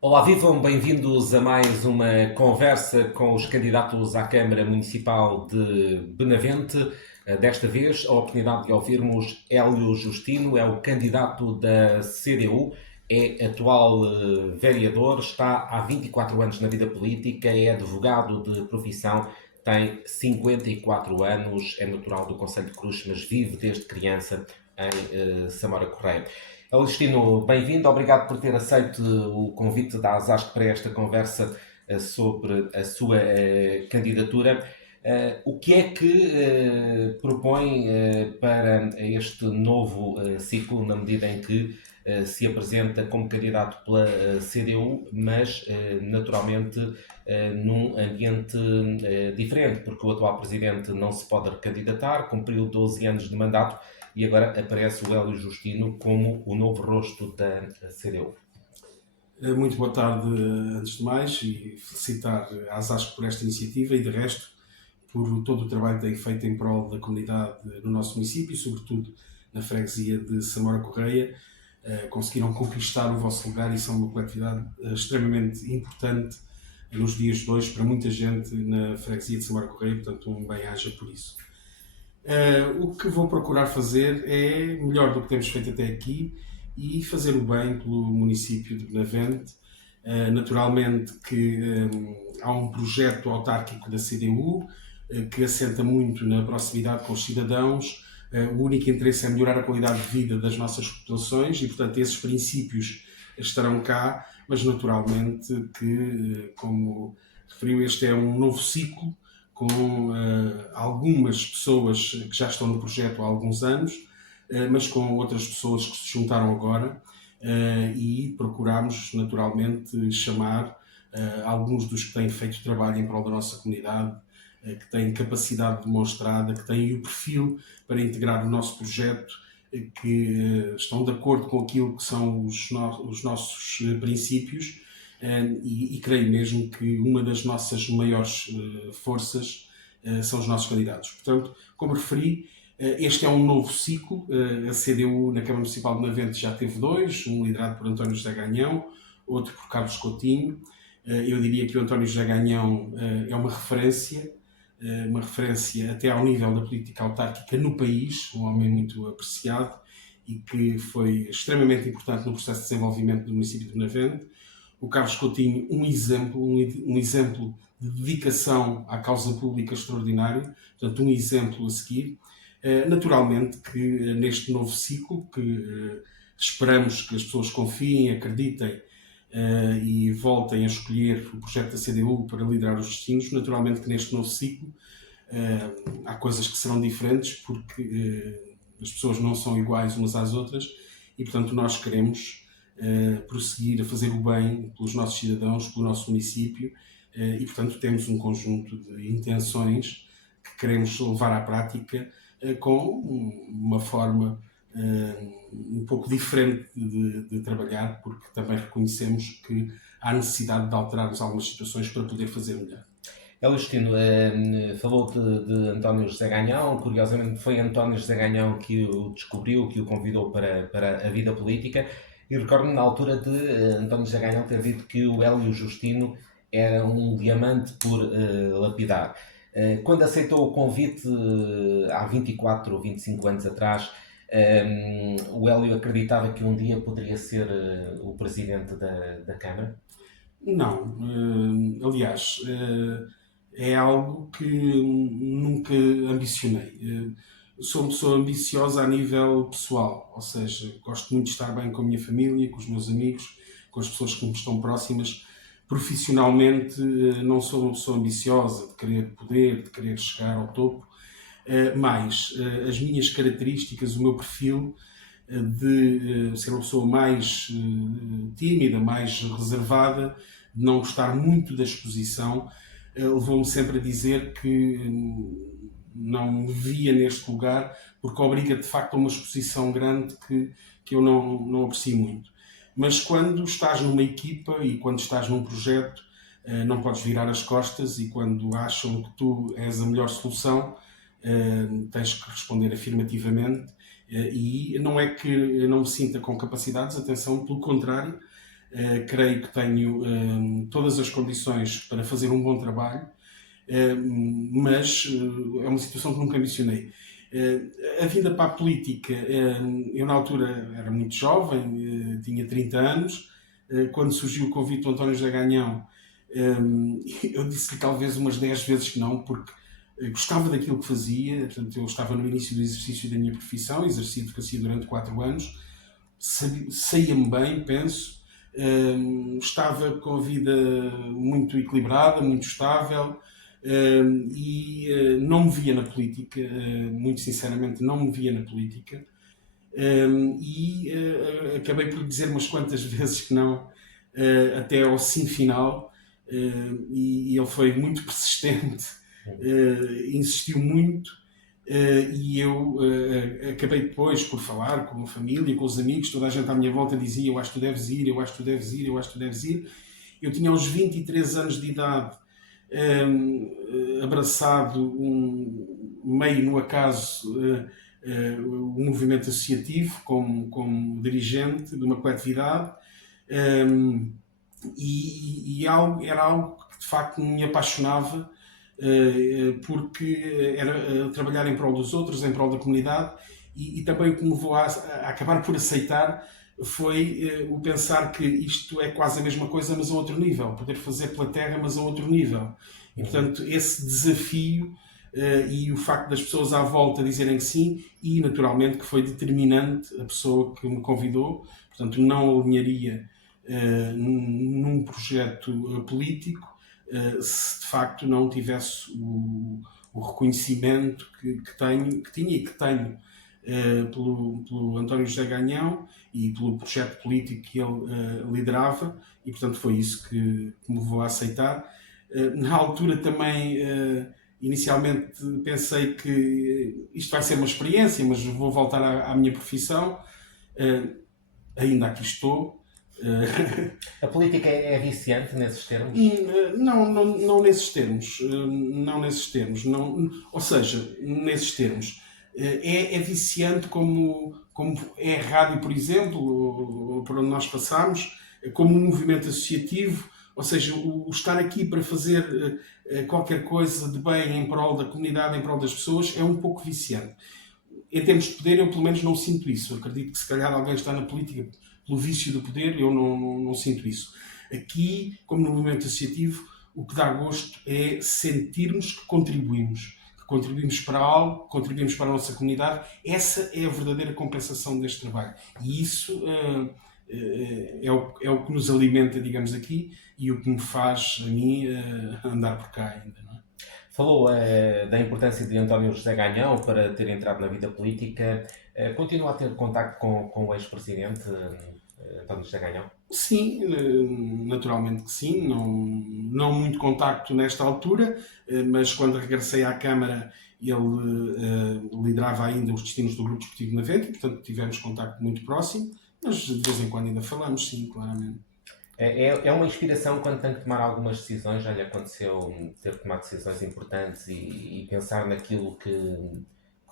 Olá, vivam, bem-vindos a mais uma conversa com os candidatos à Câmara Municipal de Benavente. Desta vez, a oportunidade de ouvirmos Hélio Justino, é o candidato da CDU, é atual vereador, está há 24 anos na vida política, é advogado de profissão, tem 54 anos, é natural do Conselho de Cruz, mas vive desde criança em Samora Correia. Alexandrino, bem-vindo, obrigado por ter aceito o convite da ASASC para esta conversa sobre a sua candidatura. O que é que propõe para este novo ciclo, na medida em que se apresenta como candidato pela CDU, mas naturalmente num ambiente diferente, porque o atual presidente não se pode recandidatar, cumpriu 12 anos de mandato e agora aparece o Hélio Justino como o novo rosto da CDU. Muito boa tarde, antes de mais, e felicitar a ASASC por esta iniciativa e, de resto, por todo o trabalho que tem feito em prol da comunidade no nosso município, sobretudo na freguesia de Samora Correia. Conseguiram conquistar o vosso lugar e são uma coletividade extremamente importante nos dias de hoje para muita gente na freguesia de Samora Correia, portanto, um bem-aja por isso. O que vou procurar fazer é melhor do que temos feito até aqui e fazer o bem pelo município de Benavente. Naturalmente que há um projeto autárquico da CDU que assenta muito na proximidade com os cidadãos. O único interesse é melhorar a qualidade de vida das nossas populações e, portanto, esses princípios estarão cá, mas naturalmente que, como referiu, este é um novo ciclo com algumas pessoas que já estão no projeto há alguns anos, mas com outras pessoas que se juntaram agora e procuramos naturalmente chamar alguns dos que têm feito trabalho em prol da nossa comunidade, que têm capacidade demonstrada, que têm o perfil para integrar o nosso projeto, que estão de acordo com aquilo que são os nossos princípios e creio mesmo que uma das nossas maiores forças são os nossos candidatos. Portanto, como referi, este é um novo ciclo. A CDU na Câmara Municipal de Benavente já teve dois, um liderado por António José Ganhão, outro por Carlos Coutinho. Eu diria que o António José Ganhão é uma referência até ao nível da política autárquica no país, um homem muito apreciado e que foi extremamente importante no processo de desenvolvimento do município de Benavente. O Carlos Coutinho, um exemplo de dedicação à causa pública extraordinário, portanto, um exemplo a seguir. Naturalmente que neste novo ciclo, que esperamos que as pessoas confiem, acreditem e voltem a escolher o projeto da CDU para liderar os destinos, naturalmente que neste novo ciclo há coisas que serão diferentes porque as pessoas não são iguais umas às outras e, portanto, nós queremos prosseguir a fazer o bem pelos nossos cidadãos, pelo nosso município e, portanto, temos um conjunto de intenções que queremos levar à prática com uma forma um pouco diferente de trabalhar, porque também reconhecemos que há necessidade de alterarmos algumas situações para poder fazer melhor. Elistino, falou de António José Ganhão, curiosamente foi António José Ganhão que o descobriu, que o convidou para a vida política, e recordo-me na altura de António José Ganhão ter dito que o Hélio Justino era um diamante por lapidar. Quando aceitou o convite há 24 ou 25 anos atrás, o Hélio acreditava que um dia poderia ser o presidente da Câmara? Não, aliás, é algo que nunca ambicionei. Sou uma pessoa ambiciosa a nível pessoal, ou seja, gosto muito de estar bem com a minha família, com os meus amigos, com as pessoas que me estão próximas. Profissionalmente, não sou uma pessoa ambiciosa de querer poder, de querer chegar ao topo, mas as minhas características, o meu perfil de ser uma pessoa mais tímida, mais reservada, de não gostar muito da exposição, levou-me sempre a dizer que não me via neste lugar, porque obriga de facto a uma exposição grande que eu não aprecio muito. Mas quando estás numa equipa e quando estás num projeto, não podes virar as costas e quando acham que tu és a melhor solução, tens que responder afirmativamente. E não é que eu não me sinta com capacidades, atenção, pelo contrário, creio que tenho todas as condições para fazer um bom trabalho, mas é uma situação que nunca ambicionei. A vinda para a política, eu na altura era muito jovem, tinha 30 anos, quando surgiu o convite do António José Ganhão, eu disse-lhe talvez umas 10 vezes que não, porque gostava daquilo que fazia. Portanto, eu estava no início do exercício da minha profissão, exerci advocacia durante 4 anos, saía-me bem, penso, estava com a vida muito equilibrada, muito estável, e não me via na política, muito sinceramente não me via na política, e acabei por dizer umas quantas vezes que não, até ao sim final, e ele foi muito persistente, insistiu muito, e eu acabei depois por falar com a família, com os amigos, toda a gente à minha volta dizia: eu acho que tu deves ir, eu acho que tu deves ir, eu acho que tu deves ir. Eu tinha aos 23 anos de idade abraçado meio no acaso um movimento associativo como dirigente de uma coletividade, e era algo que de facto me apaixonava, porque era trabalhar em prol dos outros, em prol da comunidade, e também o que me levou a acabar por aceitar foi o pensar que isto é quase a mesma coisa, mas a outro nível. Poder fazer pela terra, mas a outro nível. E, portanto, esse desafio e o facto das pessoas à volta dizerem que sim, e naturalmente que foi determinante a pessoa que me convidou. Portanto, não alinharia num projeto político se de facto não tivesse o reconhecimento que tinha e que tenho pelo António José Ganhão e pelo projeto político que ele liderava, e portanto foi isso que me levou a aceitar. Na altura também, inicialmente pensei que isto vai ser uma experiência, mas vou voltar à minha profissão. Ainda aqui estou. A política é viciante nesses termos? Não nesses termos. Não nesses termos. Não, ou seja, nesses termos. É viciante como é a rádio, por exemplo, por onde nós passamos, como um movimento associativo, ou seja, o estar aqui para fazer qualquer coisa de bem em prol da comunidade, em prol das pessoas, é um pouco viciante. Em termos de poder, eu pelo menos não sinto isso. Eu acredito que se calhar alguém está na política pelo vício do poder, eu não sinto isso. Aqui, como no movimento associativo, o que dá gosto é sentirmos que contribuímos para algo, contribuímos para a nossa comunidade. Essa é a verdadeira compensação deste trabalho. E isso é o que nos alimenta, digamos aqui, e o que me faz, a mim, andar por cá ainda, não é? Falou da importância de António José Ganhão para ter entrado na vida política. Continua a ter contacto com o ex-presidente António José Ganhão? Sim, naturalmente que sim. Não muito contacto nesta altura, mas quando regressei à Câmara ele liderava ainda os destinos do Grupo Desportivo Benavente, portanto tivemos contacto muito próximo, mas de vez em quando ainda falamos, sim, claramente. É uma inspiração quando tem que tomar algumas decisões? Já lhe aconteceu ter que tomar decisões importantes e pensar naquilo que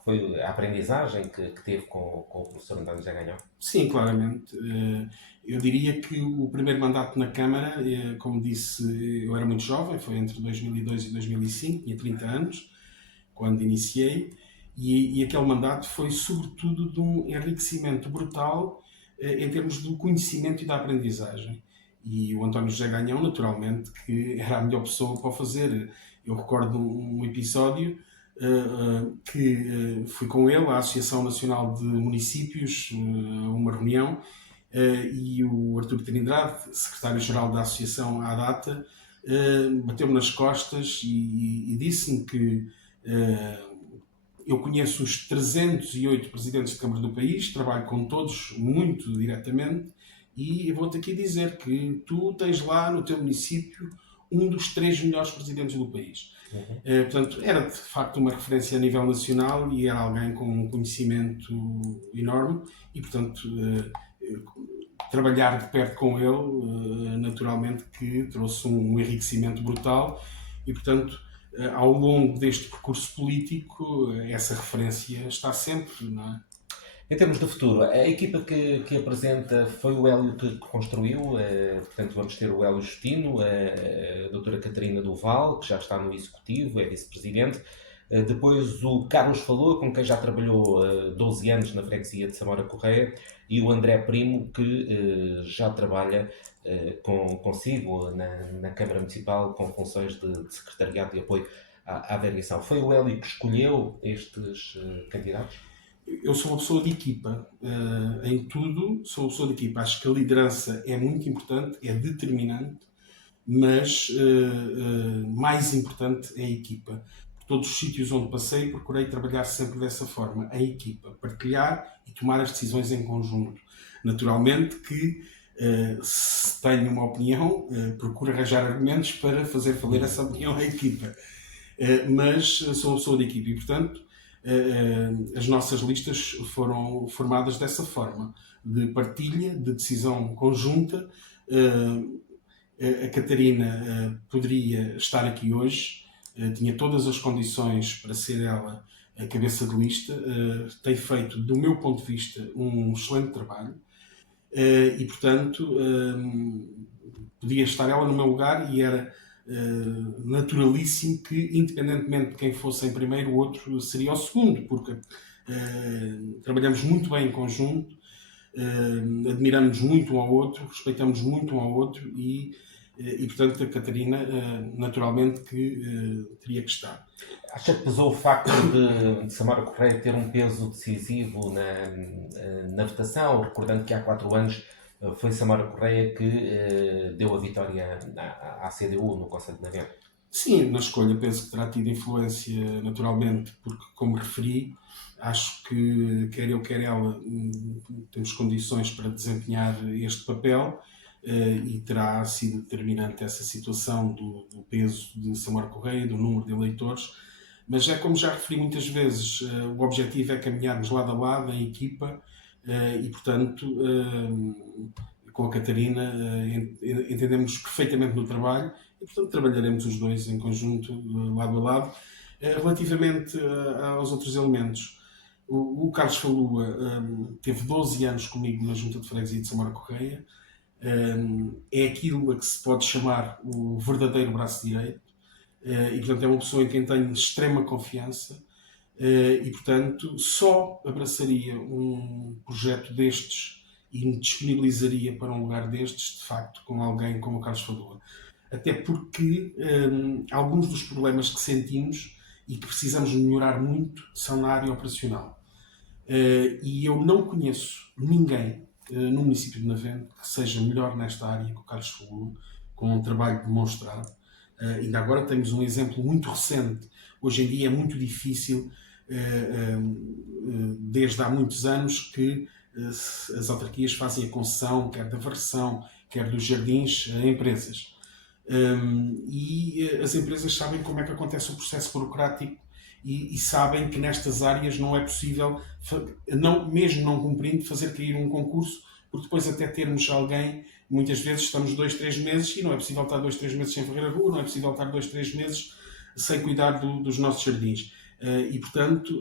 foi a aprendizagem que teve com o professor António José Ganhão? Sim, claramente. Eu diria que o primeiro mandato na Câmara, como disse, eu era muito jovem, foi entre 2002 e 2005, tinha 30 anos, quando iniciei, e aquele mandato foi sobretudo de um enriquecimento brutal em termos do conhecimento e da aprendizagem. E o António José Ganhão, naturalmente, que era a melhor pessoa para o fazer. Eu recordo um episódio que fui com ele à Associação Nacional de Municípios, a uma reunião, e o Artur Trindade, secretário-geral da Associação à data, bateu-me nas costas e disse-me que eu conheço os 308 presidentes de Câmara do país, trabalho com todos muito diretamente, e vou-te aqui dizer que tu tens lá no teu município um dos 3 melhores presidentes do país. Portanto, era de facto uma referência a nível nacional e era alguém com um conhecimento enorme e, portanto, trabalhar de perto com ele, naturalmente que trouxe um enriquecimento brutal e, portanto, ao longo deste percurso político, essa referência está sempre, não é? Em termos de futuro, a equipa que apresenta foi o Hélio que construiu, portanto vamos ter o Hélio Justino, a doutora Catarina Duval, que já está no Executivo, é vice-presidente, depois o Carlos Falou, com quem já trabalhou 12 anos na freguesia de Samora Correia, e o André Primo, que já trabalha consigo na Câmara Municipal com funções de secretariado de apoio à variação. Foi o Hélio que escolheu estes candidatos? Eu sou uma pessoa de equipa, em tudo sou uma pessoa de equipa. Acho que a liderança é muito importante, é determinante, mas mais importante é a equipa. Por todos os sítios onde passei, procurei trabalhar sempre dessa forma, em equipa, partilhar e tomar as decisões em conjunto. Naturalmente que se tenho uma opinião, procuro arranjar argumentos para fazer valer essa opinião à equipa. Mas sou uma pessoa de equipa e, portanto, as nossas listas foram formadas dessa forma, de partilha, de decisão conjunta. A Catarina poderia estar aqui hoje, tinha todas as condições para ser ela a cabeça de lista, tem feito, do meu ponto de vista, um excelente trabalho e, portanto, podia estar ela no meu lugar e era naturalíssimo que, independentemente de quem fosse em primeiro, o outro seria o segundo, porque trabalhamos muito bem em conjunto, admiramos muito um ao outro, respeitamos muito um ao outro e portanto, a Catarina, naturalmente, que teria que estar. Acha que pesou o facto de Samora Correia ter um peso decisivo na votação, recordando que há 4 anos foi Samora Correia que deu a vitória à CDU no Conselho de Navente? Sim, na escolha penso que terá tido influência, naturalmente, porque, como referi, acho que quer eu, quer ela, temos condições para desempenhar este papel e terá sido determinante essa situação do peso de Samora Correia, do número de eleitores, mas é como já referi muitas vezes, o objetivo é caminharmos lado a lado, em equipa, e portanto, com a Catarina, entendemos perfeitamente no trabalho e portanto trabalharemos os dois em conjunto, lado a lado. Relativamente aos outros elementos, o Carlos Falua teve 12 anos comigo na Junta de Freguesia de Samora Correia. É aquilo a que se pode chamar o verdadeiro braço direito e portanto é uma pessoa em quem tenho extrema confiança e portanto só abraçaria um projeto destes e me disponibilizaria para um lugar destes, de facto, com alguém como o Carlos Falua. Até porque alguns dos problemas que sentimos e que precisamos melhorar muito são na área operacional. E eu não conheço ninguém no município de Navente que seja melhor nesta área que o Carlos Falua, com um trabalho demonstrado. Ainda agora temos um exemplo muito recente. Hoje em dia é muito difícil, desde há muitos anos, que as autarquias fazem a concessão, quer da varrição, quer dos jardins, a empresas. E as empresas sabem como é que acontece o processo burocrático e sabem que nestas áreas não é possível, mesmo não cumprindo, fazer cair um concurso, porque depois até termos alguém, muitas vezes estamos 2, 3 meses e não é possível estar 2, 3 meses sem varrer a rua, não é possível estar 2, 3 meses sem cuidar dos nossos jardins. E, portanto,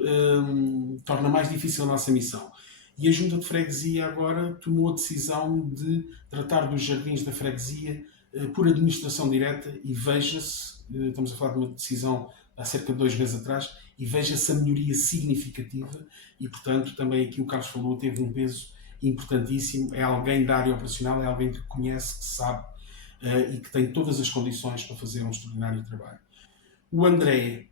torna mais difícil a nossa missão. E a Junta de Freguesia agora tomou a decisão de tratar dos jardins da freguesia por administração direta e veja-se, estamos a falar de uma decisão há cerca de 2 meses atrás, e veja-se a melhoria significativa e, portanto, também aqui o Carlos Falua teve um peso importantíssimo, é alguém da área operacional, é alguém que conhece, que sabe e que tem todas as condições para fazer um extraordinário trabalho. O André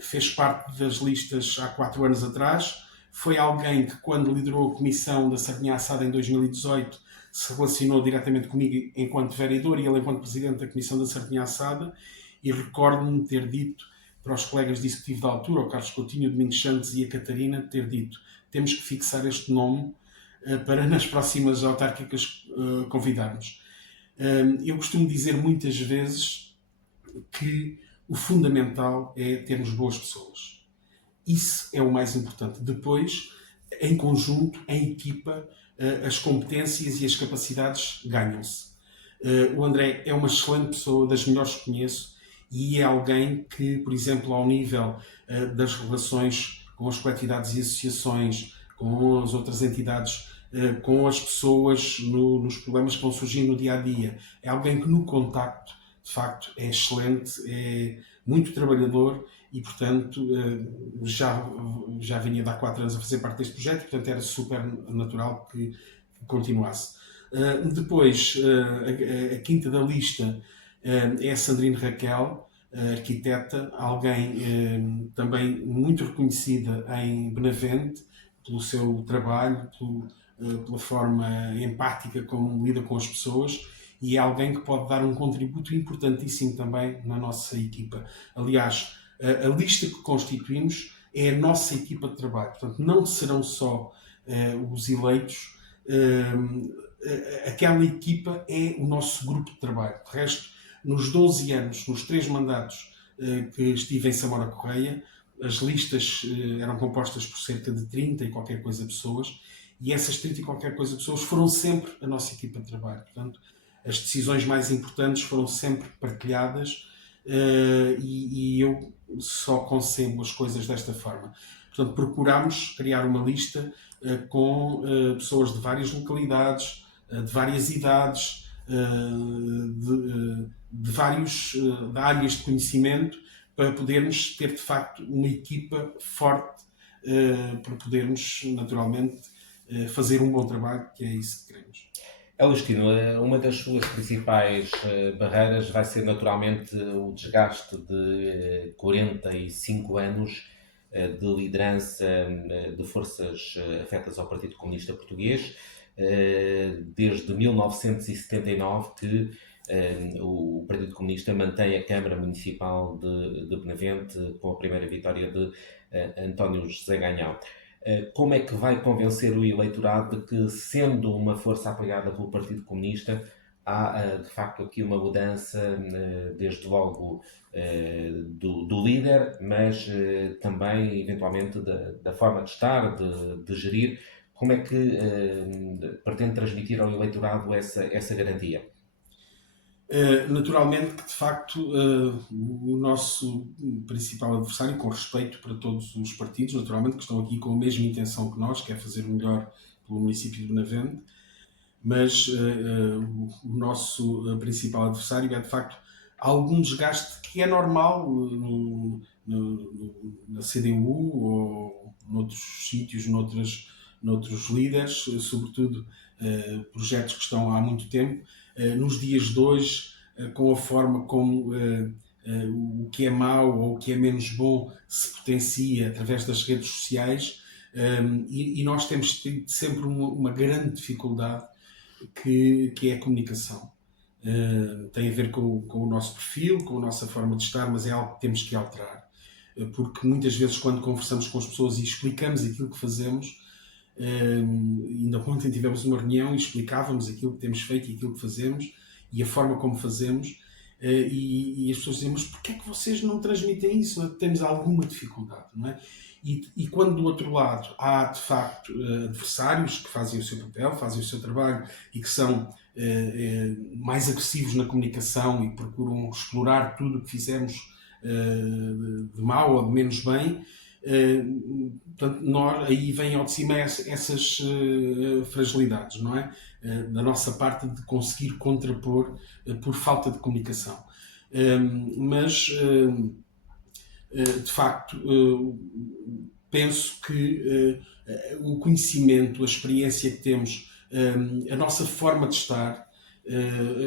fez parte das listas há 4 anos atrás, foi alguém que, quando liderou a comissão da Sardinha Assada em 2018, se relacionou diretamente comigo enquanto vereador e ele enquanto presidente da comissão da Sardinha Assada, e recordo-me ter dito para os colegas de executivo da altura, o Carlos Coutinho, o Domingos Santos e a Catarina, ter dito: temos que fixar este nome para nas próximas autárquicas convidarmos. Eu costumo dizer muitas vezes que o fundamental é termos boas pessoas. Isso é o mais importante. Depois, em conjunto, em equipa, as competências e as capacidades ganham-se. O André é uma excelente pessoa, das melhores que conheço, e é alguém que, por exemplo, ao nível das relações com as coletividades e associações, com as outras entidades, com as pessoas nos problemas que vão surgir no dia-a-dia. É alguém que no contacto, de facto, é excelente, é muito trabalhador e, portanto, já vinha de há 4 anos a fazer parte deste projeto, portanto era super natural que continuasse. Depois, a quinta da lista é a Sandrine Raquel, arquiteta, alguém também muito reconhecida em Benavente pelo seu trabalho, pela forma empática como lida com as pessoas, e é alguém que pode dar um contributo importantíssimo também na nossa equipa. Aliás, a lista que constituímos é a nossa equipa de trabalho. Portanto, não serão só os eleitos, aquela equipa é o nosso grupo de trabalho. De resto, nos 12 anos, nos 3 mandatos que estive em Samora Correia, as listas eram compostas por cerca de 30 e qualquer coisa pessoas, e essas 30 e qualquer coisa pessoas foram sempre a nossa equipa de trabalho. Portanto, as decisões mais importantes foram sempre partilhadas e eu só concebo as coisas desta forma. Portanto, procurámos criar uma lista com pessoas de várias localidades, de várias idades, de áreas de conhecimento, para podermos ter, de facto, uma equipa forte para podermos, naturalmente, fazer um bom trabalho, que é isso que queremos. Justino, uma das suas principais barreiras vai ser naturalmente o desgaste de 45 anos de liderança de forças afetas ao Partido Comunista Português, desde 1979 que o Partido Comunista mantém a Câmara Municipal de Benavente com a primeira vitória de António José Ganhão. Como é que vai convencer o eleitorado de que, sendo uma força apoiada pelo Partido Comunista, há de facto aqui uma mudança, desde logo do líder, mas também, eventualmente, da forma de estar, de gerir? Como é que pretende transmitir ao eleitorado essa garantia? Naturalmente que, de facto, o nosso principal adversário, com respeito para todos os partidos, naturalmente, que estão aqui com a mesma intenção que nós, que é fazer o melhor pelo município de Benavente, mas o nosso principal adversário é, de facto, algum desgaste que é normal na CDU ou noutros sítios, noutros líderes, sobretudo projetos que estão há muito tempo. Nos dias de hoje, com a forma como o que é mau ou o que é menos bom se potencia através das redes sociais, e nós temos tido sempre uma grande dificuldade que é a comunicação. Tem a ver com o nosso perfil, com a nossa forma de estar, mas é algo que temos que alterar. Porque muitas vezes, quando conversamos com as pessoas e explicamos aquilo que fazemos, ainda ontem tivemos uma reunião e explicávamos aquilo que temos feito e aquilo que fazemos e a forma como fazemos, e as pessoas diziam: mas porquê é que vocês não transmitem isso? Temos alguma dificuldade, não é? E quando do outro lado há, de facto, adversários que fazem o seu papel, fazem o seu trabalho e que são mais agressivos na comunicação e procuram explorar tudo o que fizemos de mal ou de menos bem, portanto, aí vem ao de cima essas fragilidades, não é? Da nossa parte, de conseguir contrapor por falta de comunicação. Mas, de facto, penso que o conhecimento, a experiência que temos, a nossa forma de estar,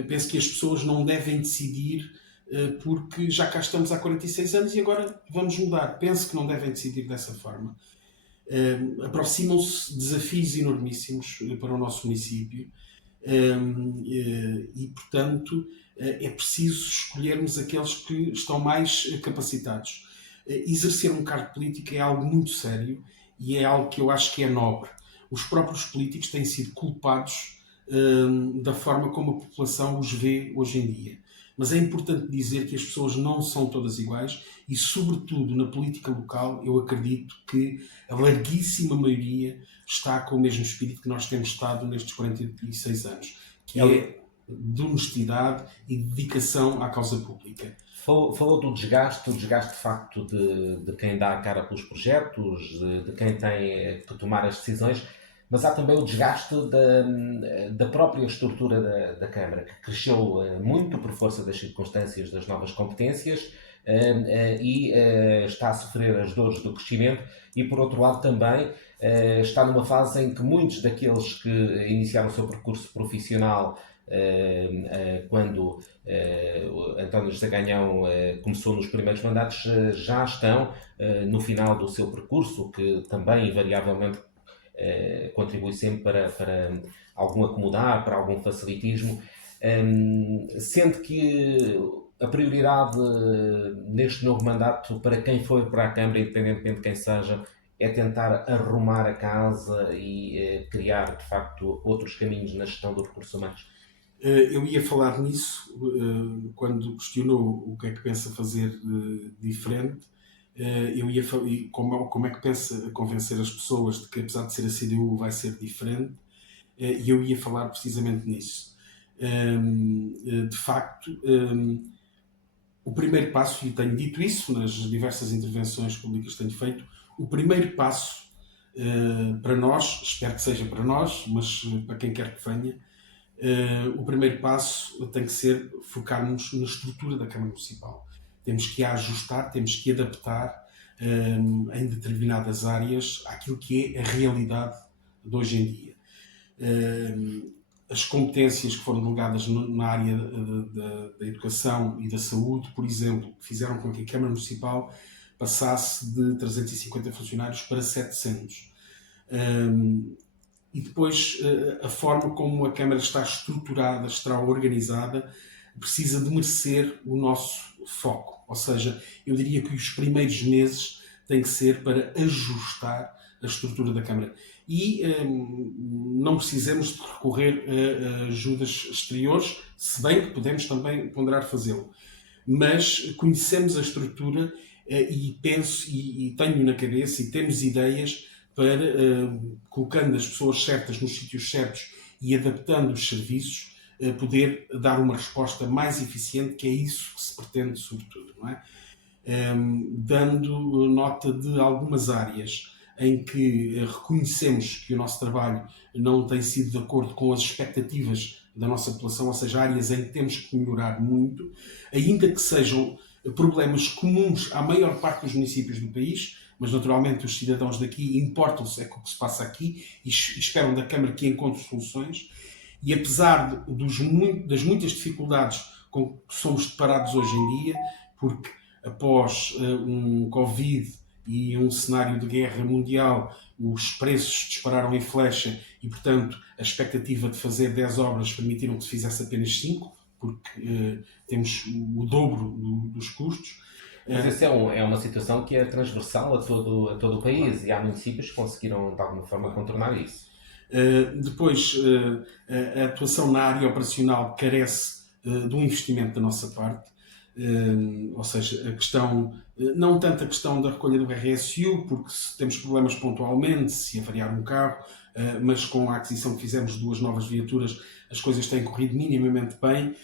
penso que as pessoas não devem decidir porque já cá estamos há 46 anos e agora vamos mudar. Penso que não devem decidir dessa forma. Aproximam-se desafios enormíssimos para o nosso município e, portanto, é preciso escolhermos aqueles que estão mais capacitados. Exercer um cargo político é algo muito sério e é algo que eu acho que é nobre. Os próprios políticos têm sido culpados da forma como a população os vê hoje em dia. Mas é importante dizer que as pessoas não são todas iguais e, sobretudo, na política local, eu acredito que a larguíssima maioria está com o mesmo espírito que nós temos estado nestes 46 anos, que é de honestidade e dedicação à causa pública. Falou do desgaste, o desgaste de facto de quem dá a cara pelos projetos, de quem tem que tomar as decisões, mas há também o desgaste da própria estrutura da Câmara, que cresceu muito por força das circunstâncias, das novas competências, e está a sofrer as dores do crescimento, e por outro lado também está numa fase em que muitos daqueles que iniciaram o seu percurso profissional quando António José Ganhão começou nos primeiros mandatos, já estão no final do seu percurso, que também invariavelmente contribui sempre para algum acomodar, para algum facilitismo. Sendo que a prioridade neste novo mandato para quem for para a Câmara, independentemente de quem seja, é tentar arrumar a casa e criar, de facto, outros caminhos na gestão dos recursos humanos. Eu ia falar nisso quando questionou o que é que pensa fazer diferente. Eu ia falar como é que pensa convencer as pessoas de que, apesar de ser a CDU, vai ser diferente, e eu ia falar precisamente nisso. De facto, o primeiro passo, e tenho dito isso nas diversas intervenções públicas que tenho feito, o primeiro passo para nós, espero que seja para nós, mas para quem quer que venha, o primeiro passo tem que ser focarmos na estrutura da Câmara Municipal. Temos que a ajustar, temos que adaptar em determinadas áreas àquilo que é a realidade de hoje em dia. As competências que foram delegadas na área da educação e da saúde, por exemplo, fizeram com que a Câmara Municipal passasse de 350 funcionários para 700. E depois a forma como a Câmara está estruturada, está organizada, precisa de merecer o nosso foco. Ou seja, eu diria que os primeiros meses têm que ser para ajustar a estrutura da Câmara. E não precisamos de recorrer a ajudas exteriores, se bem que podemos também ponderar fazê-lo. Mas conhecemos a estrutura e penso e tenho na cabeça e temos ideias para, colocando as pessoas certas nos sítios certos e adaptando os serviços, poder dar uma resposta mais eficiente, que é isso que se pretende sobretudo, não é? Dando nota de algumas áreas em que reconhecemos que o nosso trabalho não tem sido de acordo com as expectativas da nossa população, ou seja, áreas em que temos que melhorar muito, ainda que sejam problemas comuns à maior parte dos municípios do país, mas naturalmente os cidadãos daqui importam-se com o que se passa aqui e esperam da Câmara que encontre soluções. E apesar das muitas dificuldades com que somos deparados hoje em dia, porque após um Covid e um cenário de guerra mundial, os preços dispararam em flecha e, portanto, a expectativa de fazer 10 obras permitiram que se fizesse apenas 5, porque temos o dobro dos custos. Mas isso é uma situação que é transversal a todo o país, e há municípios que conseguiram, de alguma forma, contornar isso. Depois, a atuação na área operacional carece de um investimento da nossa parte, ou seja, a questão, não tanto a questão da recolha do RSU, porque temos problemas pontualmente, se avariar um carro, mas com a aquisição que fizemos de 2 novas viaturas, as coisas têm corrido minimamente bem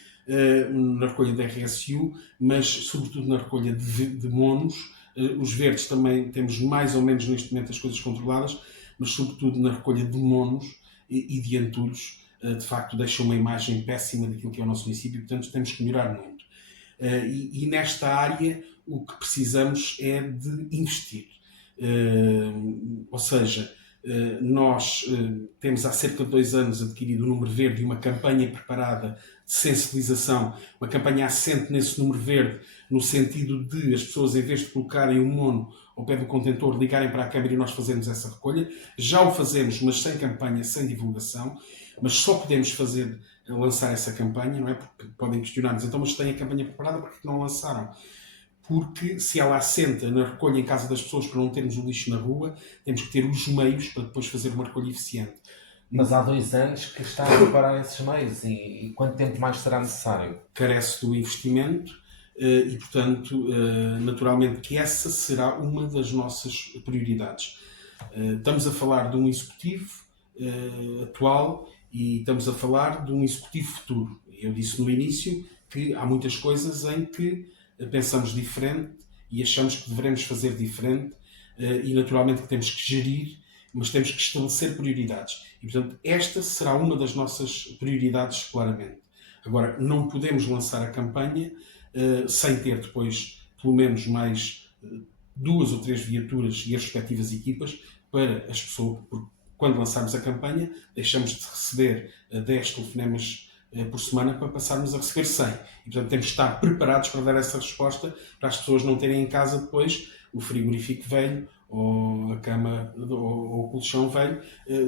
na recolha de RSU, mas sobretudo na recolha de monos. Os verdes também temos mais ou menos neste momento as coisas controladas, mas sobretudo na recolha de monos e de entulhos, de facto deixa uma imagem péssima daquilo que é o nosso município, portanto temos que melhorar muito. E nesta área o que precisamos é de investir. Ou seja, nós temos há cerca de 2 anos adquirido o número verde e uma campanha preparada de sensibilização, uma campanha assente nesse número verde, no sentido de as pessoas, em vez de colocarem o mono ao pé do contentor, ligarem para a Câmara e nós fazemos essa recolha. Já o fazemos, mas sem campanha, sem divulgação, mas só podemos lançar essa campanha, não é? Porque podem questionar-nos, então, mas têm a campanha preparada, porque não lançaram? Porque se ela assenta na recolha em casa das pessoas para não termos o lixo na rua, temos que ter os meios para depois fazer uma recolha eficiente. Mas há 2 anos que está a preparar esses meios, e quanto tempo mais será necessário? Carece do investimento e, portanto, naturalmente que essa será uma das nossas prioridades. Estamos a falar de um executivo atual e estamos a falar de um executivo futuro. Eu disse no início que há muitas coisas em que pensamos diferente e achamos que devemos fazer diferente, e naturalmente que temos que gerir, mas temos que estabelecer prioridades. E, portanto, esta será uma das nossas prioridades, claramente. Agora, não podemos lançar a campanha sem ter depois, pelo menos, mais 2 ou 3 viaturas e as respectivas equipas para as pessoas, porque quando lançarmos a campanha, deixamos de receber 10 telefonemas por semana para passarmos a receber 100. E, portanto, temos de estar preparados para dar essa resposta, para as pessoas não terem em casa depois o frigorífico velho ou a cama ou o colchão velho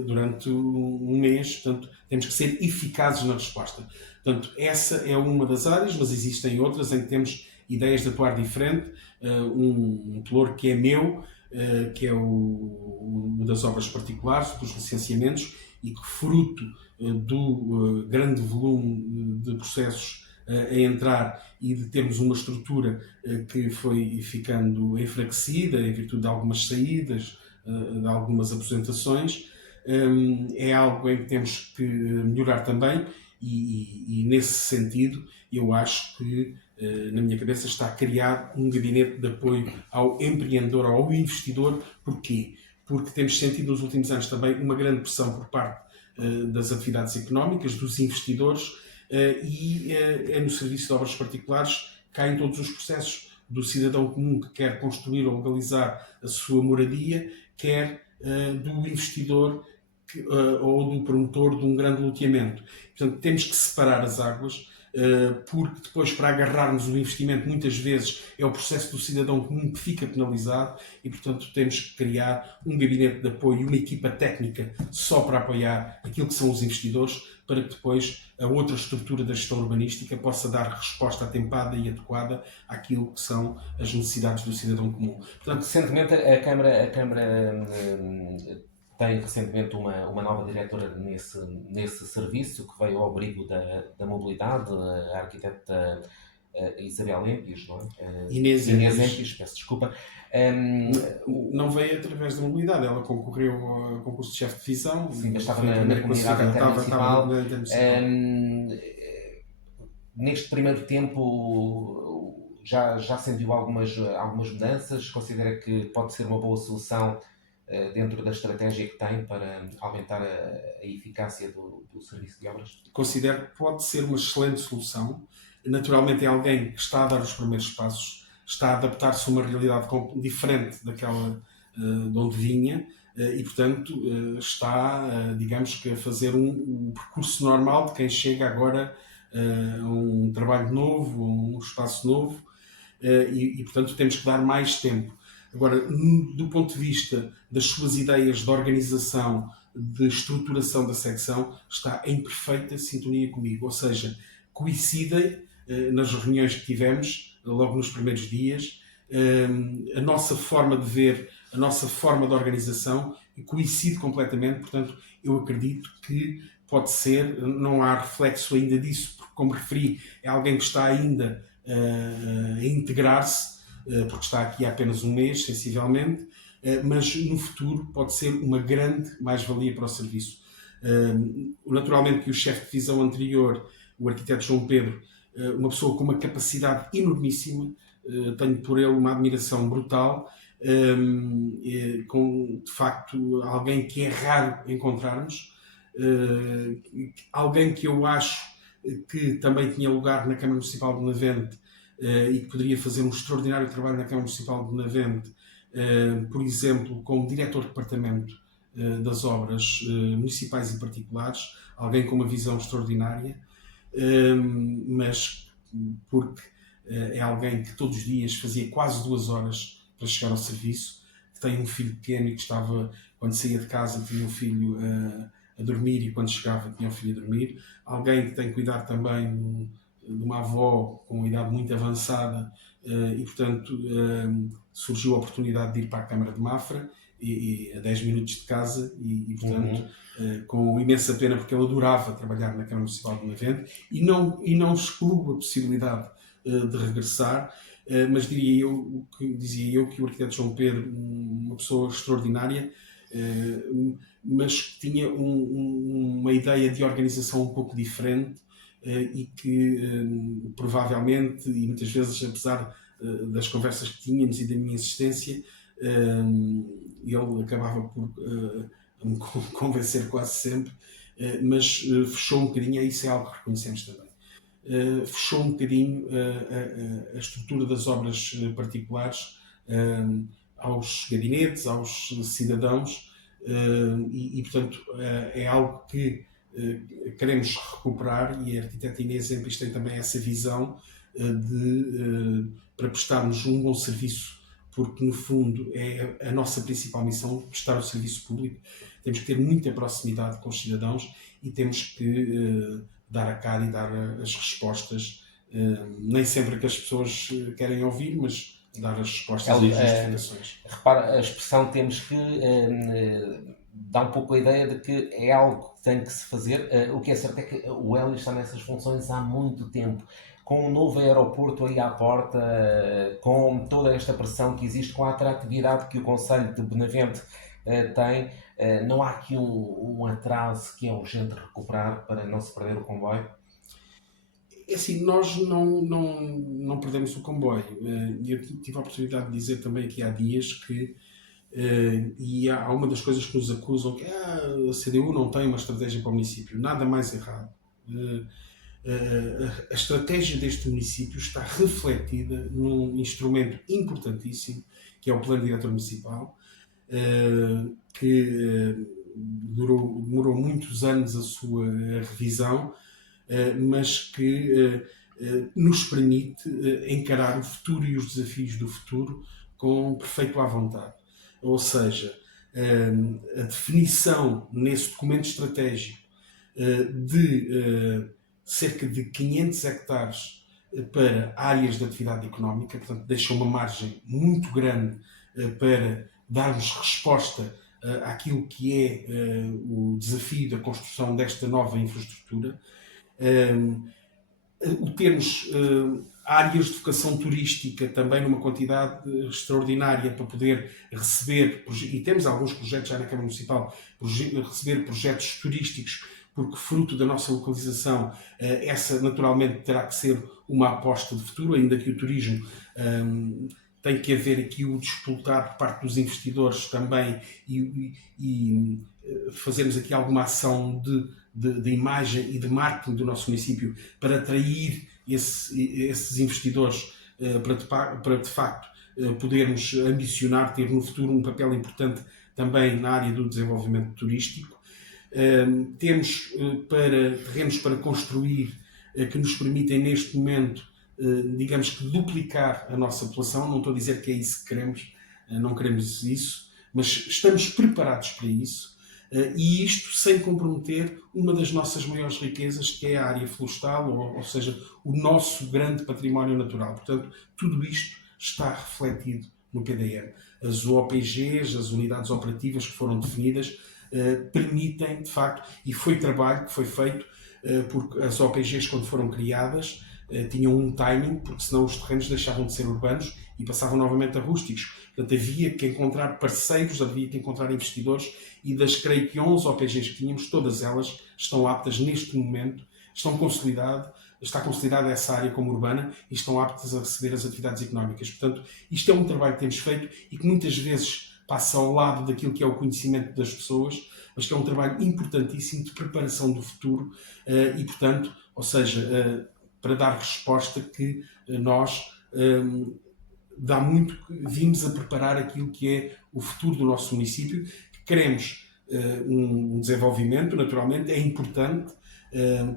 durante um mês. Portanto, temos que ser eficazes na resposta. Portanto, essa é uma das áreas, mas existem outras em que temos ideias de atuar diferente. Um pelouro que é meu, que é o das obras particulares, dos licenciamentos, e que, fruto do grande volume de processos a entrar e de termos uma estrutura que foi ficando enfraquecida em virtude de algumas saídas, de algumas aposentações, é algo em que temos que melhorar também, e nesse sentido eu acho que na minha cabeça está criado um gabinete de apoio ao empreendedor, ao investidor. Porquê? Porque temos sentido nos últimos anos também uma grande pressão por parte das atividades económicas, dos investidores, e no serviço de obras particulares caem todos os processos do cidadão comum que quer construir ou legalizar a sua moradia, quer do investidor ou do promotor de um grande loteamento. Portanto, temos que separar as águas, porque depois, para agarrarmos o investimento, muitas vezes é o processo do cidadão comum que fica penalizado, e, portanto, temos que criar um gabinete de apoio e uma equipa técnica só para apoiar aquilo que são os investidores, para que depois a outra estrutura da gestão urbanística possa dar resposta atempada e adequada àquilo que são as necessidades do cidadão comum. Portanto, recentemente a Câmara tem recentemente uma nova diretora nesse serviço, que veio ao abrigo da mobilidade, a arquiteta Isabel Empies, não é? Inês Empies, peço desculpa. Não veio através da mobilidade, ela concorreu ao concurso de chefe de divisão. Sim, mas estava na comunidade intermunicipal. Neste primeiro tempo já sentiu algumas mudanças? Considera que pode ser uma boa solução dentro da estratégia que tem para aumentar a eficácia do serviço de obras? Considero que pode ser uma excelente solução. Naturalmente é alguém que está a dar os primeiros passos, está a adaptar-se a uma realidade diferente daquela de onde vinha, e, portanto, está, digamos que, a fazer um percurso normal de quem chega agora a um trabalho novo, a um espaço novo, e, portanto, temos que dar mais tempo. Agora, do ponto de vista das suas ideias de organização, de estruturação da secção, está em perfeita sintonia comigo, ou seja, coincidem nas reuniões que tivemos, logo nos primeiros dias, a nossa forma de ver, a nossa forma de organização, coincide completamente. Portanto, eu acredito que pode ser, não há reflexo ainda disso, porque, como referi, é alguém que está ainda a integrar-se, porque está aqui há apenas um mês, sensivelmente, mas no futuro pode ser uma grande mais-valia para o serviço. Naturalmente que o chefe de divisão anterior, o arquiteto João Pedro, uma pessoa com uma capacidade enormíssima, tenho por ele uma admiração brutal, com, de facto, alguém que é raro encontrarmos, alguém que eu acho que também tinha lugar na Câmara Municipal de Benavente, e que poderia fazer um extraordinário trabalho na Câmara Municipal de Benavente, por exemplo, como diretor de departamento das obras municipais e particulares, alguém com uma visão extraordinária, mas porque é alguém que todos os dias fazia quase 2 horas para chegar ao serviço, que tem um filho pequeno e que estava, quando saía de casa, tinha um filho a dormir, e quando chegava tinha um filho a dormir, alguém que tem que cuidar também de uma avó com uma idade muito avançada, e, portanto, surgiu a oportunidade de ir para a Câmara de Mafra, e a 10 minutos de casa, e portanto, com imensa pena, porque ele adorava trabalhar na Câmara Municipal de Benavente, e não excluo a possibilidade de regressar, mas dizia eu que o arquiteto João Pedro, uma pessoa extraordinária, mas que tinha uma ideia de organização um pouco diferente, e que provavelmente, e muitas vezes, apesar das conversas que tínhamos e da minha insistência, ele acabava por me convencer quase sempre, mas fechou um bocadinho, isso é algo que reconhecemos também. Fechou um bocadinho a estrutura das obras particulares aos gabinetes, aos cidadãos, portanto, é algo que queremos recuperar, e a arquiteta Inês Empis tem também essa visão para prestarmos um bom serviço, porque no fundo é a nossa principal missão, prestar o serviço público. Temos que ter muita proximidade com os cidadãos e temos que dar a cara e dar as respostas, nem sempre que as pessoas querem ouvir, mas dar as respostas e as justificações. Repara, a expressão temos que dá um pouco a ideia de que é algo que tem que se fazer. O que é certo é que o Hélio está nessas funções há muito tempo. Com um novo aeroporto aí à porta, com toda esta pressão que existe, com a atratividade que o Concelho de Benavente tem, não há aqui um atraso que é urgente recuperar para não se perder o comboio? É assim, nós não perdemos o comboio. Eu tive a oportunidade de dizer também aqui há dias que e há uma das coisas que nos acusam que a CDU não tem uma estratégia para o município. Nada mais errado. A estratégia deste município está refletida num instrumento importantíssimo, que é o Plano Diretor Municipal, que demorou muitos anos a sua revisão, mas que nos permite encarar o futuro e os desafios do futuro com perfeito à vontade. Ou seja, a definição nesse documento estratégico de cerca de 500 hectares para áreas de atividade económica, portanto deixa uma margem muito grande para darmos resposta àquilo que é o desafio da construção desta nova infraestrutura. O termos áreas de vocação turística também numa quantidade extraordinária para poder receber, e temos alguns projetos já na Câmara Municipal, receber projetos turísticos, porque fruto da nossa localização, essa naturalmente terá que ser uma aposta de futuro, ainda que o turismo tem que haver aqui o despoltar por parte dos investidores também e fazermos aqui alguma ação de imagem e de marketing do nosso município para atrair esses investidores para de facto podermos ambicionar ter no futuro um papel importante também na área do desenvolvimento turístico. Temos terrenos para construir que nos permitem neste momento, digamos que duplicar a nossa população. Não estou a dizer que é isso que queremos, não queremos isso, mas estamos preparados para isso. E isto sem comprometer uma das nossas maiores riquezas, que é a área florestal, ou seja, o nosso grande património natural. Portanto, tudo isto está refletido no PDM. As OPGs, as unidades operativas que foram definidas, permitem, de facto, e foi trabalho que foi feito, porque as OPGs, quando foram criadas, tinham um timing, porque senão os terrenos deixavam de ser urbanos e passavam novamente a rústicos. Portanto, havia que encontrar parceiros, havia que encontrar investidores, e das, creio que 11 OPGs que tínhamos, todas elas estão aptas neste momento, está consolidada essa área como urbana e estão aptas a receber as atividades económicas. Portanto, isto é um trabalho que temos feito e que muitas vezes passa ao lado daquilo que é o conhecimento das pessoas, mas que é um trabalho importantíssimo de preparação do futuro e, portanto, ou seja, para dar resposta que nós dá muito que vimos a preparar aquilo que é o futuro do nosso município, que queremos um desenvolvimento, naturalmente, é importante,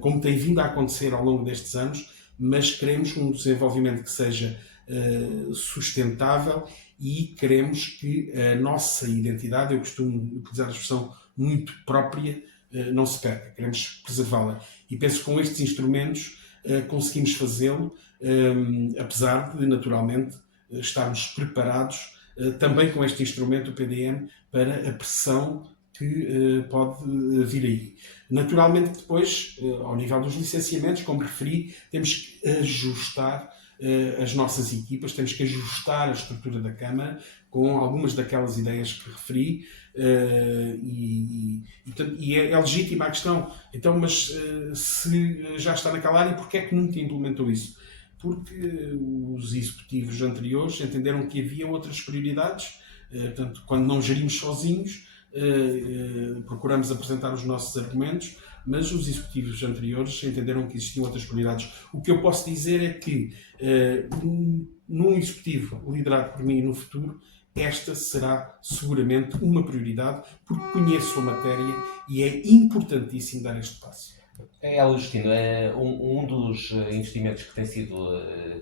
como tem vindo a acontecer ao longo destes anos, mas queremos um desenvolvimento que seja sustentável e queremos que a nossa identidade, eu costumo utilizar a expressão muito própria, não se perca, queremos preservá-la. E penso que com estes instrumentos conseguimos fazê-lo, apesar de, naturalmente, estarmos preparados também com este instrumento, o PDM, para a pressão que pode vir aí. Naturalmente, depois, ao nível dos licenciamentos, como referi, temos que ajustar as nossas equipas, temos que ajustar a estrutura da Câmara com algumas daquelas ideias que referi e é legítima a questão. Então, mas se já está naquela área, porquê é que nunca implementou isso? porque os executivos anteriores entenderam que havia outras prioridades. Portanto, quando não gerimos sozinhos, procuramos apresentar os nossos argumentos, mas os executivos anteriores entenderam que existiam outras prioridades. O que eu posso dizer é que, num executivo liderado por mim no futuro, esta será seguramente uma prioridade, porque conheço a matéria e é importantíssimo dar este passo. Hélio Justino, um dos investimentos que tem sido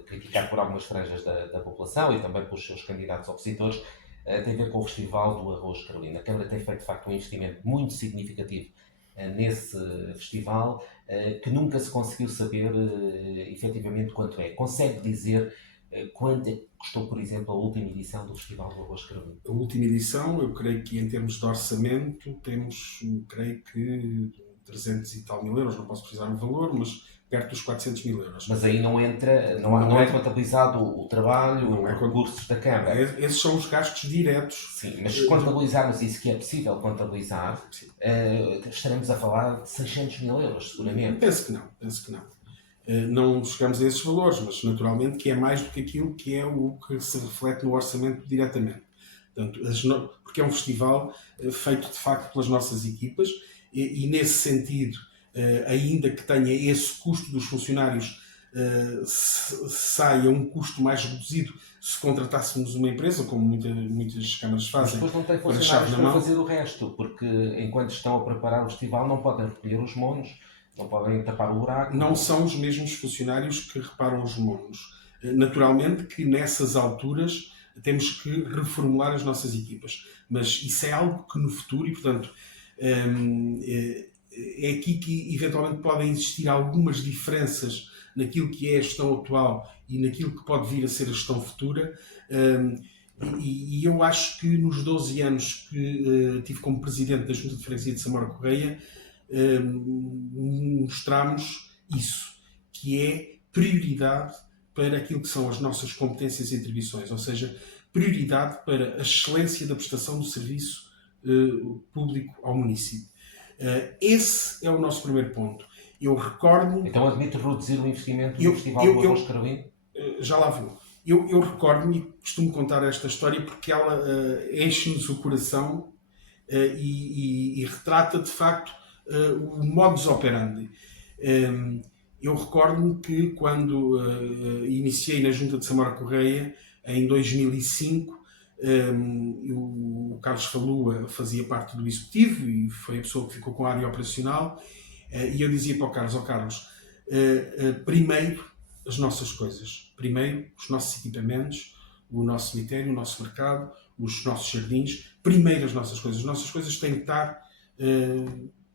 criticado por algumas franjas da população e também pelos seus candidatos opositores tem a ver com o Festival do Arroz Carolina. A Câmara tem feito, de facto, um investimento muito significativo nesse festival, que nunca se conseguiu saber efetivamente quanto é. Consegue dizer quanto é que custou, por exemplo, a última edição do Festival do Arroz Carolina? A última edição, eu creio que em termos de orçamento, temos, creio que 300 e tal mil euros, não posso precisar o valor, mas perto dos 400 mil euros. Mas aí não entra, não é contabilizado o trabalho, Não os é recursos da Câmara. Esses são os gastos diretos. Sim, mas se contabilizarmos isso que é possível contabilizar, estaremos a falar de 600 mil euros, seguramente. Penso que não. Não chegamos a esses valores, mas naturalmente que é mais do que aquilo que é o que se reflete no orçamento diretamente. Portanto, porque é um festival feito de facto pelas nossas equipas e nesse sentido, ainda que tenha esse custo dos funcionários, saia um custo mais reduzido se contratássemos uma empresa, como muitas câmaras fazem. Mas depois não tem funcionários para fazer o resto, porque enquanto estão a preparar o festival não podem recolher os monos, não podem tapar o buraco. Não são os mesmos funcionários que reparam os monos. Naturalmente que nessas alturas temos que reformular as nossas equipas, mas isso é algo que no futuro, e portanto é aqui que eventualmente podem existir algumas diferenças naquilo que é a gestão atual e naquilo que pode vir a ser a gestão futura. E eu acho que nos 12 anos que tive como presidente da Junta de Freguesia de Samora Correia, mostramos isso, que é prioridade para aquilo que são as nossas competências e atribuições, ou seja, prioridade para a excelência da prestação do serviço público ao município. Esse é o nosso primeiro ponto. Eu recordo-me... Então admite reduzir o investimento no Festival do Arroz Carolina? Já lá vou. Eu recordo-me e costumo contar esta história porque ela enche-nos o coração e retrata de facto o modus operandi. Eu recordo-me que quando iniciei na Junta de Samora Correia, em 2005, o Carlos Falua fazia parte do Executivo e foi a pessoa que ficou com a área operacional, e eu dizia para o Carlos, Carlos, primeiro as nossas coisas, primeiro os nossos equipamentos, o nosso cemitério, o nosso mercado, os nossos jardins, primeiro as nossas coisas têm que estar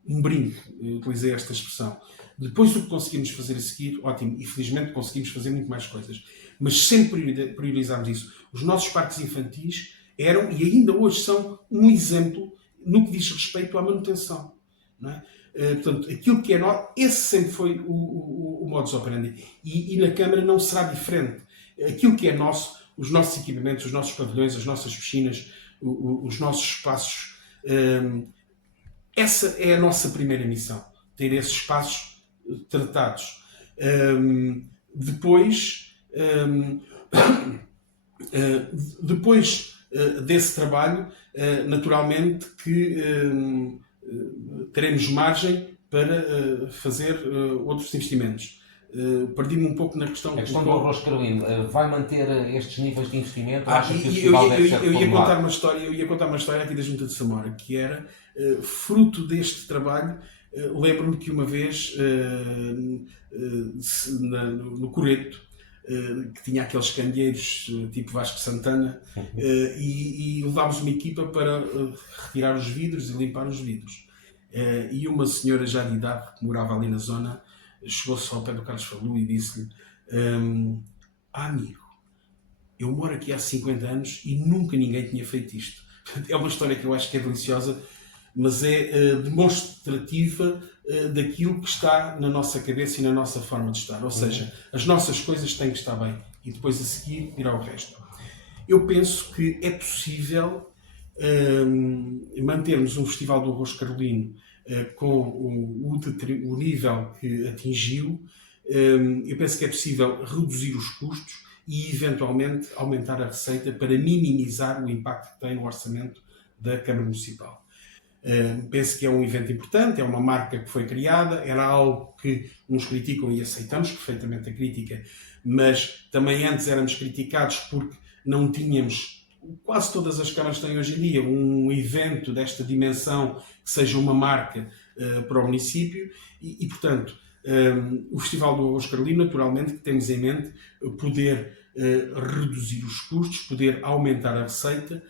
um brinco, eu utilizei esta expressão. Depois o que conseguimos fazer a seguir, ótimo, e felizmente conseguimos fazer muito mais coisas. Mas sempre priorizámos isso. Os nossos parques infantis eram e ainda hoje são um exemplo no que diz respeito à manutenção. Não é? Portanto, aquilo que é nosso, esse sempre foi o modus operandi. E na Câmara não será diferente. Aquilo que é nosso, os nossos equipamentos, os nossos pavilhões, as nossas piscinas, os nossos espaços, essa é a nossa primeira missão. Ter esses espaços tratados. Depois desse trabalho, naturalmente que teremos margem para fazer outros investimentos. Perdi-me um pouco na questão... A questão do Arroz Carolina, vai manter estes níveis de investimento? Eu ia contar uma história aqui da Junta de Samora, que era fruto deste trabalho. Lembro-me que uma vez no Coreto, que tinha aqueles candeeiros tipo Vasco Santana, e levámos uma equipa para retirar os vidros e limpar os vidros. E uma senhora já de idade que morava ali na zona chegou-se ao pé do Carlos Falú e disse-lhe: amigo, eu moro aqui há 50 anos e nunca ninguém tinha feito isto. É uma história que eu acho que é deliciosa, mas é demonstrativa daquilo que está na nossa cabeça e na nossa forma de estar. Ou seja, as nossas coisas têm que estar bem e depois a seguir irá o resto. Eu penso que é possível mantermos um Festival do Arroz Carolino com o nível que atingiu Eu penso que é possível reduzir os custos e, eventualmente, aumentar a receita para minimizar o impacto que tem no orçamento da Câmara Municipal. Penso que é um evento importante, é uma marca que foi criada, era algo que uns criticam e aceitamos perfeitamente a crítica, mas também antes éramos criticados porque não tínhamos, quase todas as câmaras têm hoje em dia, um evento desta dimensão que seja uma marca para o município e portanto, o Festival do Arroz Carlino, naturalmente, que temos em mente poder reduzir os custos, poder aumentar a receita,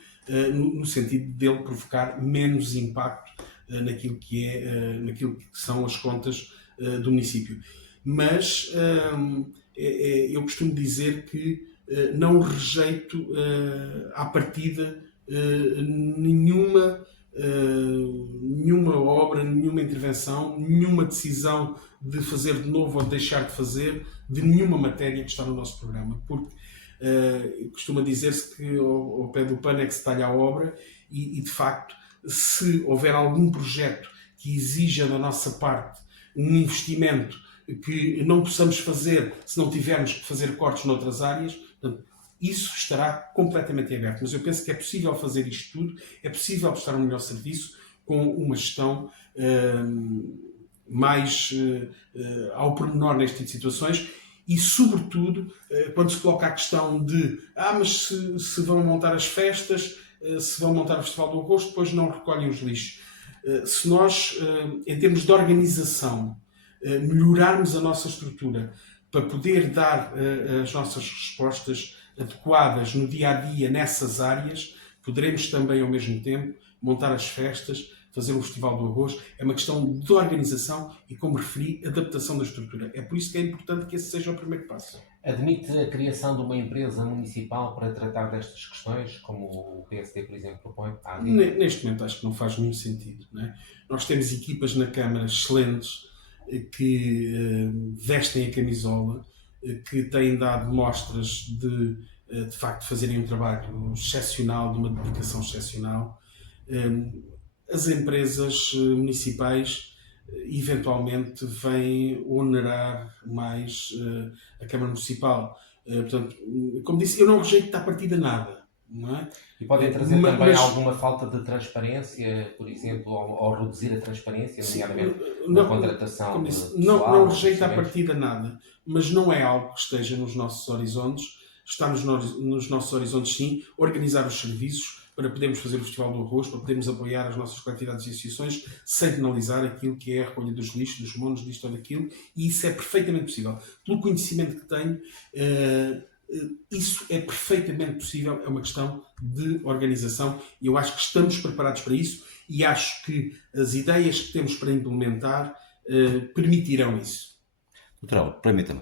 no sentido dele provocar menos impacto naquilo que são as contas do município. Mas eu costumo dizer que não rejeito à partida nenhuma obra, nenhuma intervenção, nenhuma decisão de fazer de novo ou de deixar de fazer de nenhuma matéria que está no nosso programa, porque costuma dizer-se que ao pé do pano é que se talha a obra e de facto, se houver algum projeto que exija da nossa parte um investimento que não possamos fazer se não tivermos que fazer cortes noutras áreas, portanto, isso estará completamente aberto. Mas eu penso que é possível fazer isto tudo, é possível prestar um melhor serviço com uma gestão mais ao pormenor neste tipo de situações e, sobretudo, quando se coloca a questão de mas se vão montar as festas, se vão montar o Festival do Arroz, depois não recolhem os lixos. Se nós, em termos de organização, melhorarmos a nossa estrutura para poder dar as nossas respostas adequadas no dia-a-dia nessas áreas, poderemos também, ao mesmo tempo, montar as festas, fazer o Festival do Arroz. É uma questão de organização e, como referi, adaptação da estrutura. É por isso que é importante que esse seja o primeiro passo. Admite a criação de uma empresa municipal para tratar destas questões, como o PSD, por exemplo, propõe? Neste momento acho que não faz muito sentido. Não é? Nós temos equipas na Câmara excelentes que vestem a camisola, que têm dado mostras de facto fazerem um trabalho excepcional, de uma dedicação excepcional. As empresas municipais eventualmente vêm onerar mais a Câmara Municipal. Portanto, como disse, eu não rejeito à partida nada. Não é? E podem trazer também alguma falta de transparência, por exemplo, ou reduzir a transparência, nomeadamente na contratação como disse, não rejeito à partida nada, mas não é algo que esteja nos nossos horizontes. Está nos nossos horizontes, sim, organizar os serviços para podermos fazer o Festival do Arroz, para podermos apoiar as nossas coletividades e associações sem penalizar aquilo que é a recolha dos lixos, dos monos, disto ou daquilo, e isso é perfeitamente possível. Pelo conhecimento que tenho, isso é perfeitamente possível, é uma questão de organização e eu acho que estamos preparados para isso e acho que as ideias que temos para implementar permitirão isso. Doutor, permita-me,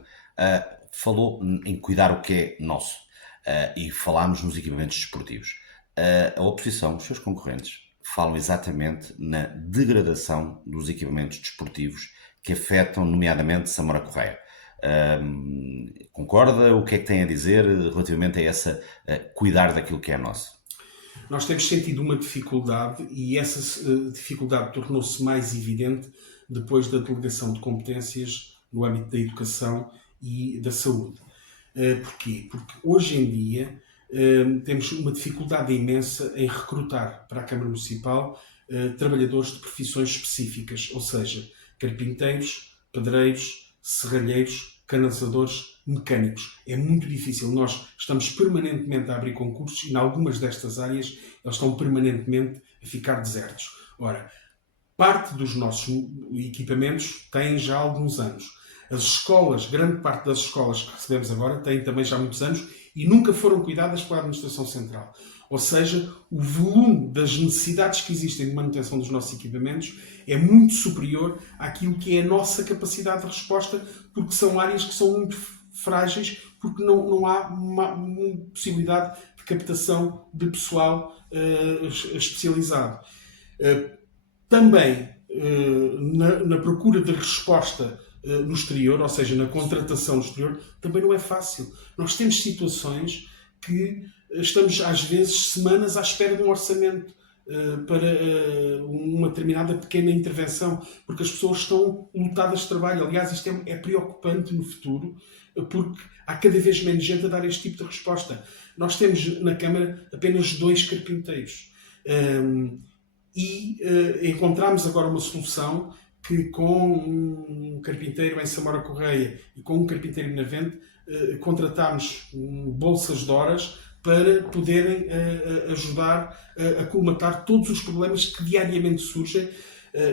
falou em cuidar o que é nosso e falámos nos equipamentos desportivos. A oposição, os seus concorrentes, falam exatamente na degradação dos equipamentos desportivos que afetam, nomeadamente, Samora Correia. Concorda? O que é que tem a dizer relativamente a essa cuidar daquilo que é nosso? Nós temos sentido uma dificuldade e essa dificuldade tornou-se mais evidente depois da delegação de competências no âmbito da educação e da saúde. Porquê? Porque hoje em dia temos uma dificuldade imensa em recrutar para a Câmara Municipal trabalhadores de profissões específicas, ou seja, carpinteiros, pedreiros, serralheiros, canalizadores, mecânicos. É muito difícil. Nós estamos permanentemente a abrir concursos e, em algumas destas áreas, eles estão permanentemente a ficar desertos. Ora, parte dos nossos equipamentos tem já alguns anos. As escolas, grande parte das escolas que recebemos agora, têm também já muitos anos e nunca foram cuidadas pela Administração Central. Ou seja, o volume das necessidades que existem de manutenção dos nossos equipamentos é muito superior àquilo que é a nossa capacidade de resposta, porque são áreas que são muito frágeis, porque não há uma possibilidade de captação de pessoal especializado. Também, na procura de resposta no exterior, ou seja, na contratação no exterior, também não é fácil. Nós temos situações que estamos, às vezes, semanas à espera de um orçamento para uma determinada pequena intervenção, porque as pessoas estão lotadas de trabalho. Aliás, isto é preocupante no futuro, porque há cada vez menos gente a dar este tipo de resposta. Nós temos na Câmara apenas 2 carpinteiros. E encontramos agora uma solução que, com um carpinteiro em Samora Correia e com um carpinteiro em Benavente, contratámos bolsas de horas para poderem ajudar a colmatar todos os problemas que diariamente surgem.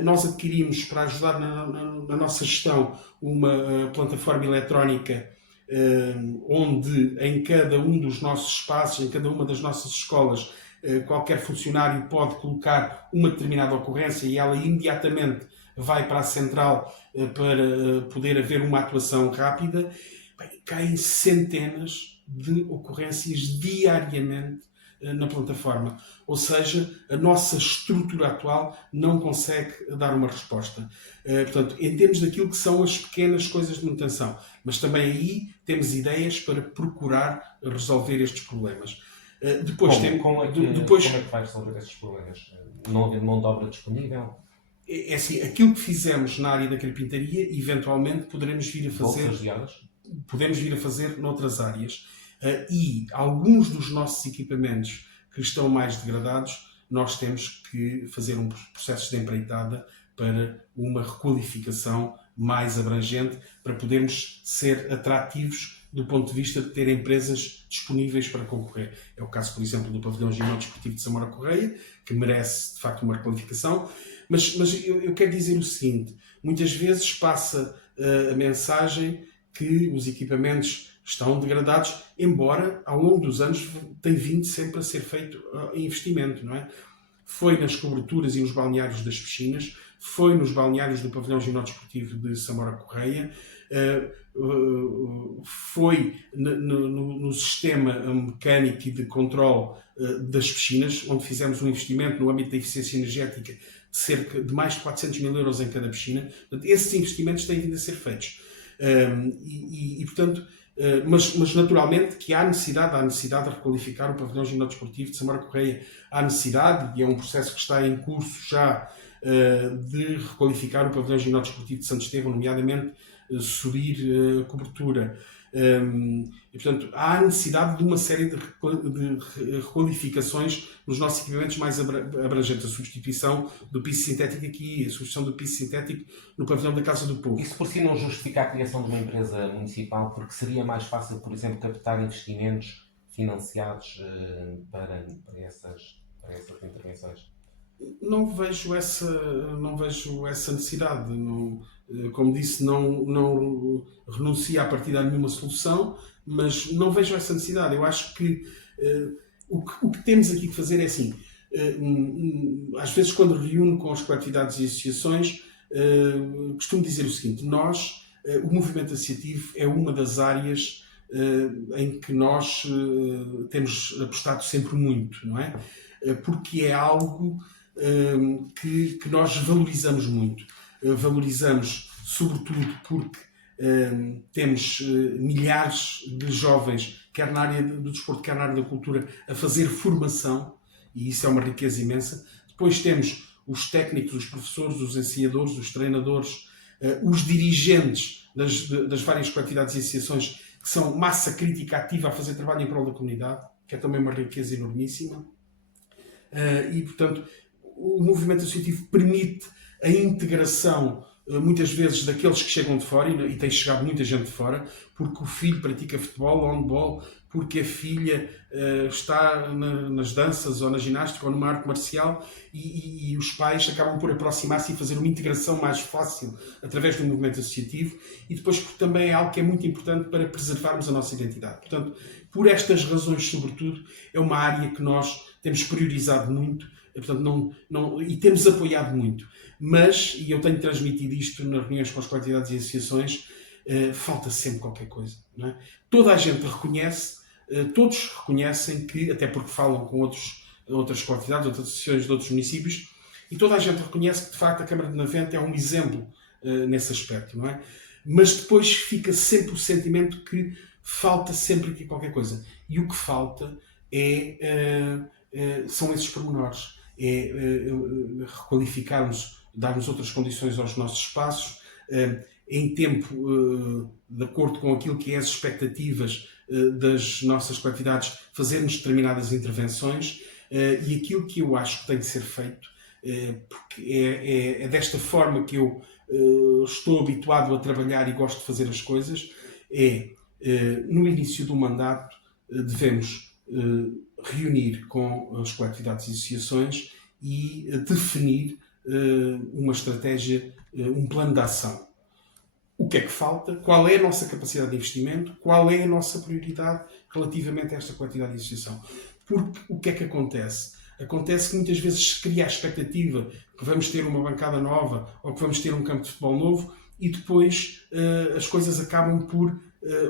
Nós adquirimos, para ajudar na nossa gestão, uma plataforma eletrónica onde em cada um dos nossos espaços, em cada uma das nossas escolas, qualquer funcionário pode colocar uma determinada ocorrência e ela imediatamente vai para a central para poder haver uma atuação rápida. Bem, caem centenas de ocorrências diariamente na plataforma. Ou seja, a nossa estrutura atual não consegue dar uma resposta. Portanto, em termos daquilo que são as pequenas coisas de manutenção. Mas também aí temos ideias para procurar resolver estes problemas. Como é que vai resolver estes problemas? Não havendo mão de obra disponível? É assim, aquilo que fizemos na área da carpintaria, eventualmente poderemos vir a fazer. Podemos vir a fazer noutras áreas. E alguns dos nossos equipamentos que estão mais degradados, nós temos que fazer um processo de empreitada para uma requalificação mais abrangente, para podermos ser atrativos do ponto de vista de ter empresas disponíveis para concorrer. É o caso, por exemplo, do pavilhão ginásio-desportivo de Samora Correia, que merece, de facto, uma requalificação. Mas eu quero dizer o seguinte, muitas vezes passa a mensagem que os equipamentos estão degradados, embora ao longo dos anos tem vindo sempre a ser feito investimento, não é? Foi nas coberturas e nos balneários das piscinas, foi nos balneários do pavilhão ginásio-desportivo de Samora Correia, foi no sistema mecânico e de controle das piscinas, onde fizemos um investimento no âmbito da eficiência energética de cerca de mais de 400 mil euros em cada piscina. Portanto, esses investimentos têm vindo a ser feitos. Portanto, mas naturalmente que há necessidade de requalificar o pavilhão ginásio-desportivo de Samora Correia. Há necessidade, e é um processo que está em curso já, de requalificar o pavilhão ginásio-desportivo de Santo Estevão, nomeadamente subir a cobertura. E, portanto, há necessidade de uma série de requalificações nos nossos equipamentos mais abrangentes. A substituição do piso sintético aqui, a substituição do piso sintético no pavilhão da Casa do Povo. Isso por si não justifica a criação de uma empresa municipal, porque seria mais fácil, por exemplo, captar investimentos financiados para essas intervenções? Não vejo essa necessidade. Como disse, não renuncia a partir de nenhuma solução, mas não vejo essa necessidade. Eu acho que o que temos aqui que fazer é assim. Às vezes, quando reúno com as coletividades e associações, costumo dizer o seguinte: o movimento associativo é uma das áreas em que nós temos apostado sempre muito, não é? Porque é algo que nós valorizamos muito. Valorizamos, sobretudo, porque temos milhares de jovens, quer na área do desporto, quer na área da cultura, a fazer formação, e isso é uma riqueza imensa. Depois temos os técnicos, os professores, os ensaiadores, os treinadores, os dirigentes das várias coletividades e associações, que são massa crítica ativa a fazer trabalho em prol da comunidade, que é também uma riqueza enormíssima. E, portanto, o movimento associativo permite a integração, muitas vezes, daqueles que chegam de fora, e tem chegado muita gente de fora, porque o filho pratica futebol, handball, porque a filha está nas danças, ou na ginástica, ou numa arte marcial, e os pais acabam por aproximar-se e fazer uma integração mais fácil através do movimento associativo, e depois porque também é algo que é muito importante para preservarmos a nossa identidade. Portanto, por estas razões, sobretudo, é uma área que nós temos priorizado muito, portanto, e temos apoiado muito. Mas, e eu tenho transmitido isto nas reuniões com as coletividades e associações, falta sempre qualquer coisa. Não é? Toda a gente reconhece, todos reconhecem que, até porque falam com outras coletividades, outras associações de outros municípios, e toda a gente reconhece que, de facto, a Câmara de Benavente é um exemplo nesse aspecto. Não é? Mas depois fica sempre o sentimento que falta sempre aqui qualquer coisa. E o que falta são esses pormenores. requalificarmos, darmos outras condições aos nossos espaços, em tempo, de acordo com aquilo que é as expectativas das nossas coletividades, fazermos determinadas intervenções, e aquilo que eu acho que tem de ser feito, porque é desta forma que eu estou habituado a trabalhar e gosto de fazer as coisas, no início do mandato devemos reunir com as coletividades e associações e definir uma estratégia, um plano de ação. O que é que falta? Qual é a nossa capacidade de investimento? Qual é a nossa prioridade relativamente a esta coletividade de associação? Porque o que é que acontece? Acontece que muitas vezes se cria a expectativa que vamos ter uma bancada nova ou que vamos ter um campo de futebol novo e depois as coisas acabam por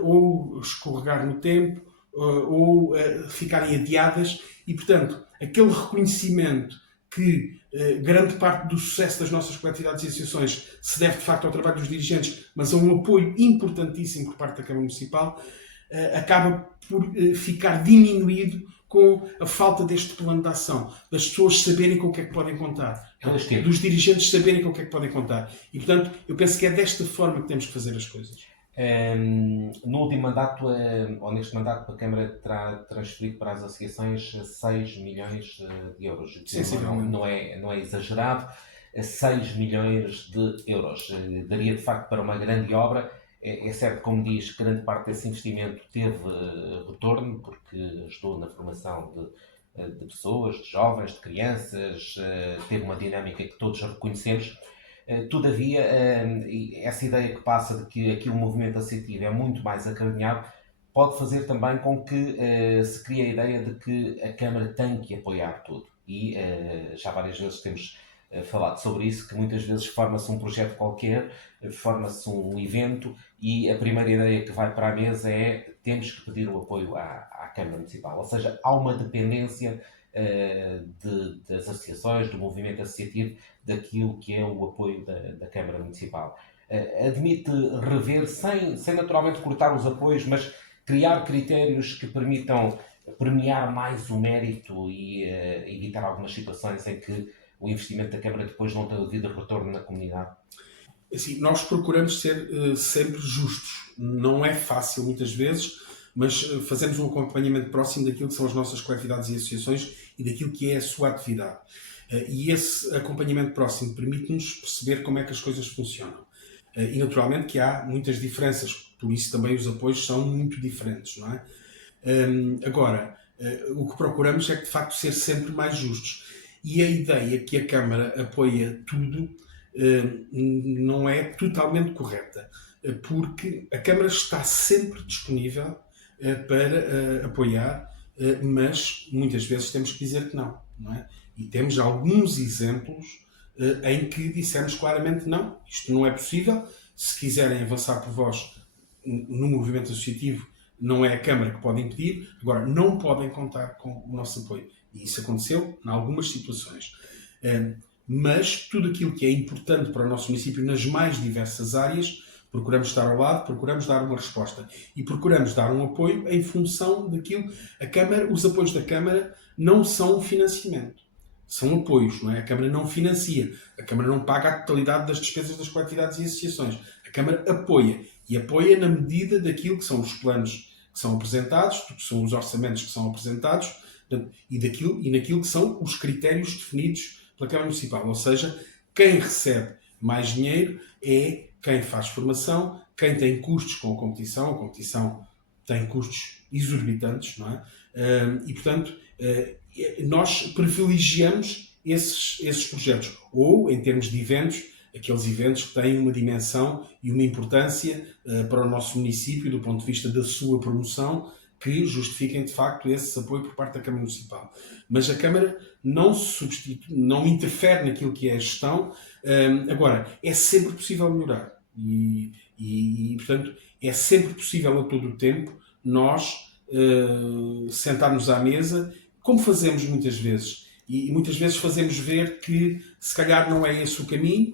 ou escorregar no tempo ou ficarem adiadas e, portanto, aquele reconhecimento que grande parte do sucesso das nossas coletividades e associações se deve, de facto, ao trabalho dos dirigentes, mas a um apoio importantíssimo por parte da Câmara Municipal, acaba por ficar diminuído com a falta deste plano de ação, das pessoas saberem com o que é que podem contar, dos dirigentes saberem com o que é que podem contar. E, portanto, eu penso que é desta forma que temos que fazer as coisas. No último mandato, ou neste mandato, a Câmara terá transferido para as associações 6 milhões de euros. Não é exagerado, 6 milhões de euros. Daria, de facto, para uma grande obra. É certo, como diz, que grande parte desse investimento teve retorno, porque ajudou na formação de pessoas, de jovens, de crianças, teve uma dinâmica que todos reconhecemos. Todavia, essa ideia que passa de que aqui o movimento associativo é muito mais acarinhado, pode fazer também com que se crie a ideia de que a Câmara tem que apoiar tudo. E já várias vezes temos falado sobre isso, que muitas vezes forma-se um projeto qualquer, forma-se um evento e a primeira ideia que vai para a mesa é temos que pedir o apoio à Câmara Municipal. Ou seja, há uma dependência das associações, do movimento associativo, daquilo que é o apoio da Câmara Municipal. Admite rever, sem naturalmente cortar os apoios, mas criar critérios que permitam premiar mais o mérito e evitar algumas situações em que o investimento da Câmara depois não tem o devido retorno na comunidade? Assim, nós procuramos ser sempre justos. Não é fácil muitas vezes, mas fazemos um acompanhamento próximo daquilo que são as nossas coletividades e associações e daquilo que é a sua atividade. E esse acompanhamento próximo permite-nos perceber como é que as coisas funcionam. E naturalmente que há muitas diferenças, por isso também os apoios são muito diferentes, não é? Agora, o que procuramos é de facto ser sempre mais justos. E a ideia que a Câmara apoia tudo não é totalmente correta, porque a Câmara está sempre disponível para apoiar, mas muitas vezes temos que dizer que não é? E temos alguns exemplos em que dissemos claramente não, isto não é possível, se quiserem avançar por vós no movimento associativo, não é a Câmara que pode impedir, agora não podem contar com o nosso apoio. E isso aconteceu em algumas situações. Mas tudo aquilo que é importante para o nosso município nas mais diversas áreas, procuramos estar ao lado, procuramos dar uma resposta. E procuramos dar um apoio em função daquilo. A Câmara, os apoios da Câmara não são financiamento. São apoios, não é? A Câmara não financia. A Câmara não paga a totalidade das despesas das coletividades e associações. A Câmara apoia. E apoia na medida daquilo que são os planos que são apresentados, que são os orçamentos que são apresentados, e naquilo que são os critérios definidos pela Câmara Municipal. Ou seja, quem recebe mais dinheiro é quem faz formação, quem tem custos com a competição tem custos exorbitantes, não é? E, portanto, nós privilegiamos esses projetos. Ou, em termos de eventos, aqueles eventos que têm uma dimensão e uma importância para o nosso município do ponto de vista da sua promoção, que justifiquem, de facto, esse apoio por parte da Câmara Municipal. Mas a Câmara não se substitui, não interfere naquilo que é a gestão. Agora, é sempre possível melhorar. E, portanto, é sempre possível a todo o tempo nós sentarmos à mesa, como fazemos muitas vezes. E muitas vezes fazemos ver que, se calhar, não é esse o caminho.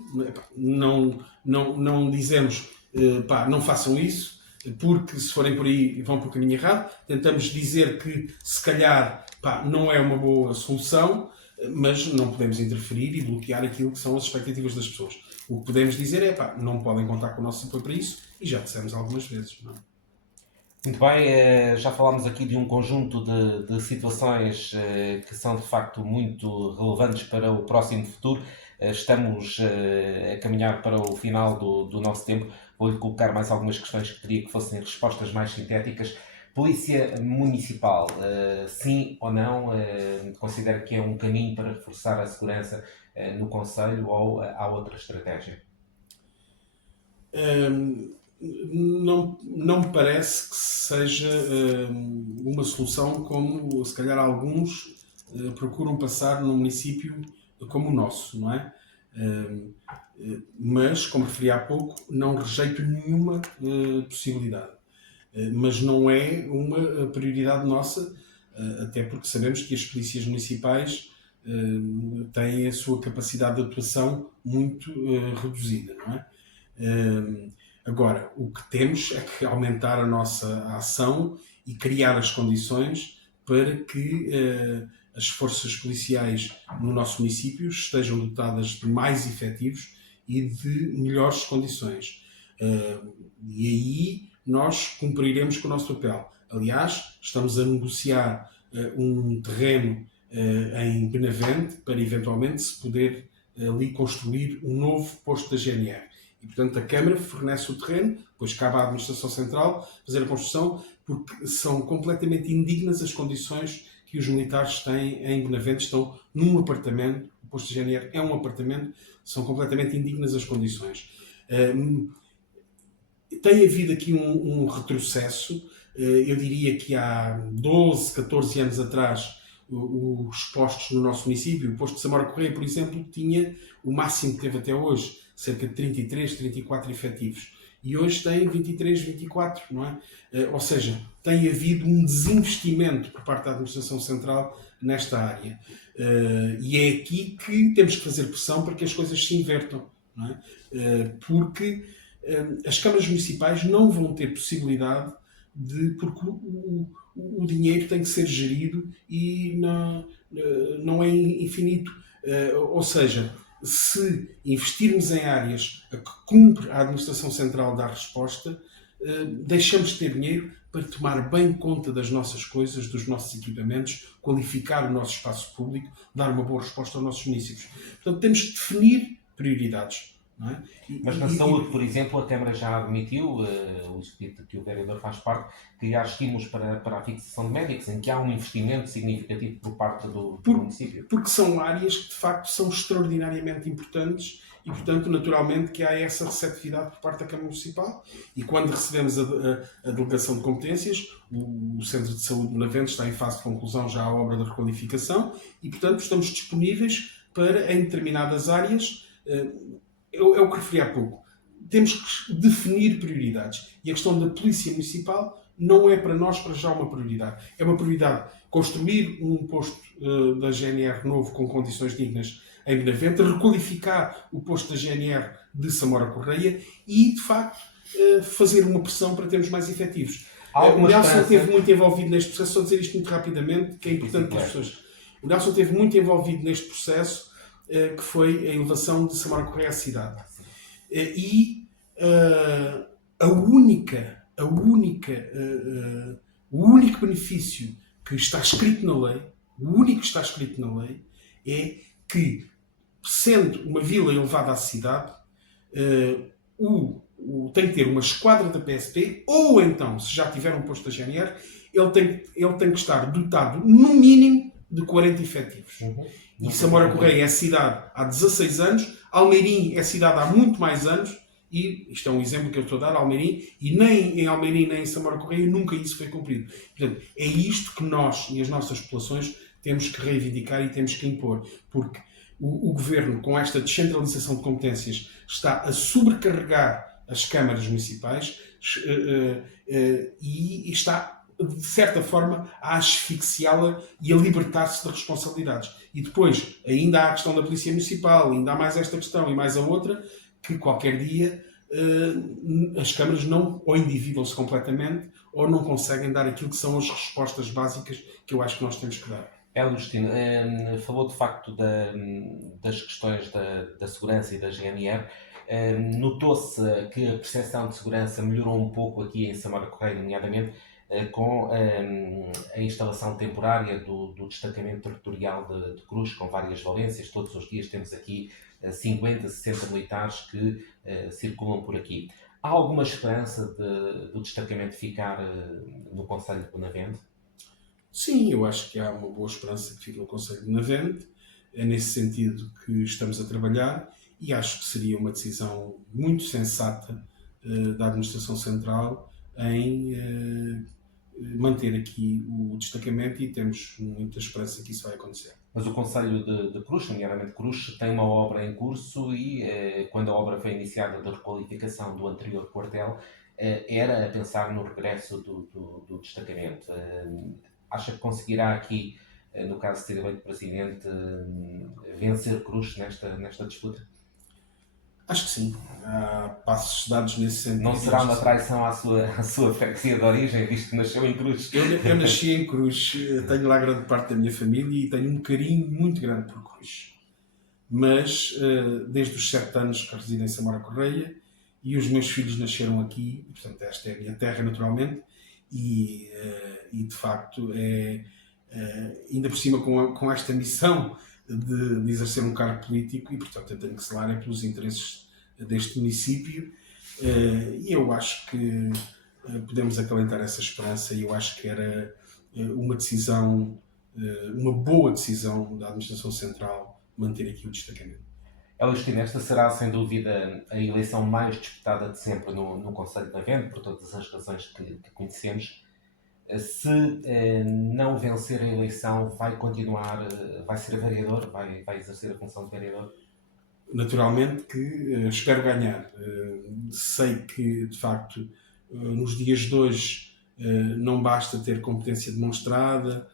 Não dizemos, não façam isso, porque se forem por aí vão para o caminho errado. Tentamos dizer que se calhar não é uma boa solução, mas não podemos interferir e bloquear aquilo que são as expectativas das pessoas. O que podemos dizer é, pá, não podem contar com o nosso apoio para isso, e já dissemos algumas vezes, não é? Muito bem, já falámos aqui de um conjunto de situações que são de facto muito relevantes para o próximo futuro. Estamos a caminhar para o final do nosso tempo. Vou-lhe colocar mais algumas questões que queria que fossem respostas mais sintéticas. Polícia Municipal, sim ou não? Considera que é um caminho para reforçar a segurança no concelho ou há outra estratégia? Não me parece que seja uma solução como, se calhar, alguns procuram passar num município como o nosso, não é? Mas, como referi há pouco, não rejeito nenhuma possibilidade. Mas não é uma prioridade nossa, até porque sabemos que as polícias municipais têm a sua capacidade de atuação muito reduzida, não é? Agora, o que temos é que aumentar a nossa ação e criar as condições para que as forças policiais no nosso município estejam dotadas de mais efetivos e de melhores condições. E aí nós cumpriremos com o nosso papel. Aliás, estamos a negociar um terreno em Benavente para eventualmente se poder ali construir um novo posto da GNR. E, portanto, a Câmara fornece o terreno, depois cabe à Administração Central fazer a construção, porque são completamente indignas as condições que os militares têm em Benavente. Estão num apartamento, o posto de GNR é um apartamento, são completamente indignas as condições. Tem havido aqui um retrocesso. Eu diria que há 12, 14 anos atrás, os postos no nosso município, o posto de Samora Correia, por exemplo, tinha o máximo que teve até hoje, cerca de 33, 34 efetivos. E hoje tem 23, 24, não é? Ou seja, tem havido um desinvestimento por parte da Administração Central nesta área. E é aqui que temos que fazer pressão para que as coisas se invertam, não é? Porque as câmaras municipais não vão ter possibilidade porque o dinheiro tem que ser gerido e não é infinito. Ou seja, se investirmos em áreas a que cumpre a Administração Central dar resposta, deixamos de ter dinheiro para tomar bem conta das nossas coisas, dos nossos equipamentos, qualificar o nosso espaço público, dar uma boa resposta aos nossos municípios. Portanto, temos que definir prioridades. Não é? Mas na saúde, por exemplo, a Câmara já admitiu, o Instituto que o vereador faz parte, que há estímulos para a fixação de médicos, em que há um investimento significativo por parte do município. Porque são áreas que, de facto, são extraordinariamente importantes e, portanto, naturalmente que há essa receptividade por parte da Câmara Municipal. E quando recebemos a delegação de competências, o Centro de Saúde de Benavente está em fase de conclusão já a obra da requalificação e, portanto, estamos disponíveis para, em determinadas áreas, é o que referi há pouco. Temos que definir prioridades. E a questão da Polícia Municipal não é para nós, para já, uma prioridade. É uma prioridade construir um posto da GNR novo com condições dignas em Benavente, requalificar o posto da GNR de Samora Correia e, de facto, fazer uma pressão para termos mais efetivos. O Nelson esteve muito envolvido neste processo. Só dizer isto muito rapidamente, que é importante para as pessoas. O Nelson esteve muito envolvido neste processo, que foi a elevação de Samora Correia à cidade. O único benefício que está escrito na lei, é que, sendo uma vila elevada à cidade, tem que ter uma esquadra da PSP, ou então, se já tiver um posto da GNR, ele tem que estar dotado, no mínimo, de 40 efetivos. E Samora Correia é cidade há 16 anos, Almeirim é cidade há muito mais anos, e isto é um exemplo que eu estou a dar, Almeirim, e nem em Almeirim nem em Samora Correia nunca isso foi cumprido. Portanto, é isto que nós e as nossas populações temos que reivindicar e temos que impor, porque o Governo, com esta descentralização de competências, está a sobrecarregar as câmaras municipais e está, de certa forma, a asfixiá-la e a libertar-se de responsabilidades. E depois, ainda há a questão da Polícia Municipal, ainda há mais esta questão e mais a outra, que qualquer dia as câmaras não ou endividam-se completamente ou não conseguem dar aquilo que são as respostas básicas que eu acho que nós temos que dar. Hélio Justino, falou de facto das questões da segurança e da GNR. Notou-se que a percepção de segurança melhorou um pouco aqui em Samora Correia, nomeadamente com a instalação temporária do destacamento territorial de Cruz, com várias valências. Todos os dias temos aqui 50, 60 militares que circulam por aqui. Há alguma esperança do destacamento ficar no Conselho de Benavente? Sim, eu acho que há uma boa esperança que fique no Conselho de Navente. É nesse sentido que estamos a trabalhar e acho que seria uma decisão muito sensata da Administração Central em manter aqui o destacamento e temos muita esperança que isso vai acontecer. Mas o Conselho de Cruz, nomeadamente Cruz, tem uma obra em curso e, quando a obra foi iniciada da requalificação do anterior quartel, era a pensar no regresso do destacamento. Acha que conseguirá aqui, no caso de ser eleito presidente, vencer Cruz nesta disputa? Acho que sim. Há passos dados nesse sentido. Não será uma traição à sua freguesia de origem, visto que nasceu em Cruz? Eu nasci em Cruz, tenho lá grande parte da minha família e tenho um carinho muito grande por Cruz. Mas desde os 7 anos que resido em Samora Correia e os meus filhos nasceram aqui, e, portanto esta é a minha terra naturalmente, e de facto ainda por cima com esta missão de exercer um cargo político e portanto eu tenho que zelar pelos interesses deste município e eu acho que podemos acalentar essa esperança e eu acho que era uma decisão, uma boa decisão da Administração Central manter aqui o destacamento. Agostinho, esta será sem dúvida a eleição mais disputada de sempre no Conselho de Navente, por todas as razões que conhecemos. Se não vencer a eleição, vai continuar, vai ser vereador, vai exercer a função de vereador? Naturalmente que espero ganhar. Sei que, de facto, nos dias de hoje não basta ter competência demonstrada,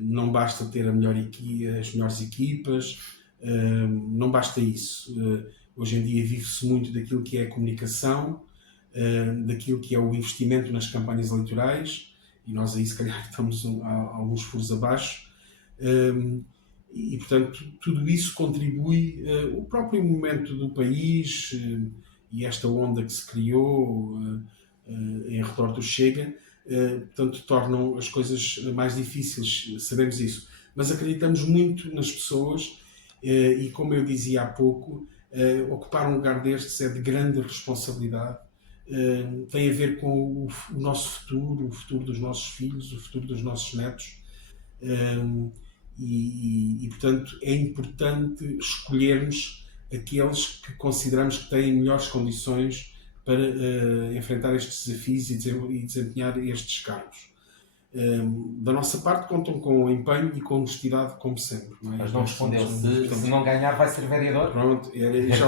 não basta ter as melhores equipas, não basta isso. Hoje em dia vive-se muito daquilo que é a comunicação, daquilo que é o investimento nas campanhas eleitorais, e nós aí se calhar estamos alguns furos abaixo. E, portanto, tudo isso contribui, o próprio momento do país e esta onda que se criou em redor do Chega, portanto, tornam as coisas mais difíceis, sabemos isso. Mas acreditamos muito nas pessoas e, como eu dizia há pouco, ocupar um lugar destes é de grande responsabilidade. Tem a ver com o nosso futuro, o futuro dos nossos filhos, o futuro dos nossos netos. E, portanto, é importante escolhermos aqueles que consideramos que têm melhores condições para enfrentar estes desafios e desempenhar estes cargos. Da nossa parte, contam com empenho e com honestidade, como sempre. Não é? Mas não respondeu. Se não ganhar, vai ser vereador? Pronto, já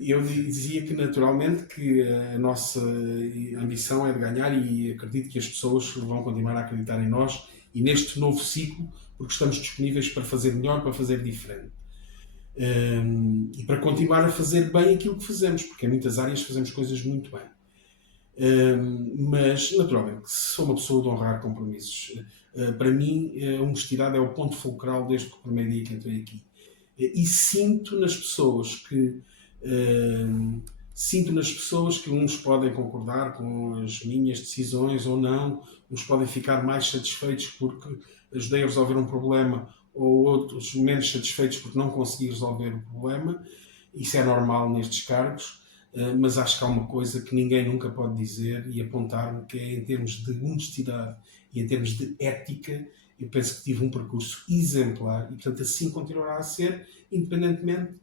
eu dizia que, naturalmente, que a nossa ambição é de ganhar e acredito que as pessoas vão continuar a acreditar em nós e neste novo ciclo, porque estamos disponíveis para fazer melhor, para fazer diferente. E para continuar a fazer bem aquilo que fazemos, porque em muitas áreas fazemos coisas muito bem. Mas, naturalmente, se sou uma pessoa de honrar compromissos, para mim, a honestidade é o ponto fulcral desde o primeiro dia que entrei aqui. E sinto nas pessoas que uns podem concordar com as minhas decisões ou não, uns podem ficar mais satisfeitos porque ajudei a resolver um problema ou outros menos satisfeitos porque não consegui resolver o problema. Isso é normal nestes cargos. Mas acho que há uma coisa que ninguém nunca pode dizer e apontar-me, que é em termos de honestidade e em termos de ética, eu penso que tive um percurso exemplar e, portanto, assim continuará a ser, independentemente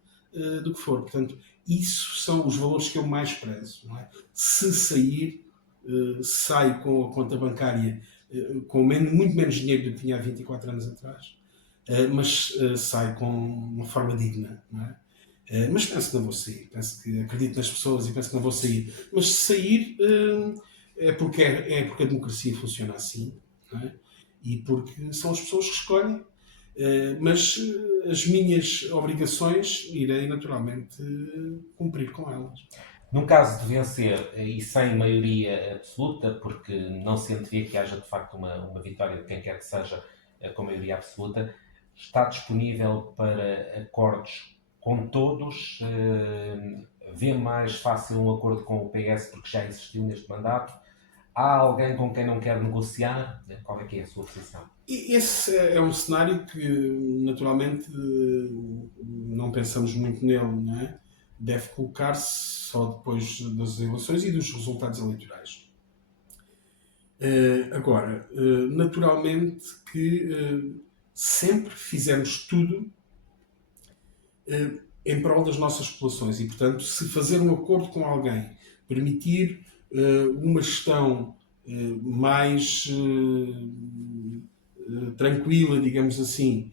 do que for. Portanto, isso são os valores que eu mais prezo. Não é? Se sair, saio com a conta bancária com muito menos dinheiro do que tinha há 24 anos atrás, mas saio com uma forma digna. Não é? Mas penso que não vou sair, penso que acredito nas pessoas e penso que não vou sair. Mas se sair é porque a democracia funciona assim, não é? E porque são as pessoas que escolhem. Mas as minhas obrigações irei naturalmente cumprir com elas. Num caso de vencer e sem maioria absoluta, porque não se antevê que haja de facto uma vitória de quem quer que seja com maioria absoluta, está disponível para acordos com todos? Vê mais fácil um acordo com o PS porque já existiu neste mandato? Há alguém com quem não quer negociar? Qual é que é a sua posição? E esse é um cenário que, naturalmente, não pensamos muito nele, não é? Deve colocar-se só depois das eleições e dos resultados eleitorais. Agora, naturalmente que sempre fizemos tudo em prol das nossas populações e, portanto, se fazer um acordo com alguém, permitir uma gestão mais tranquila, digamos assim,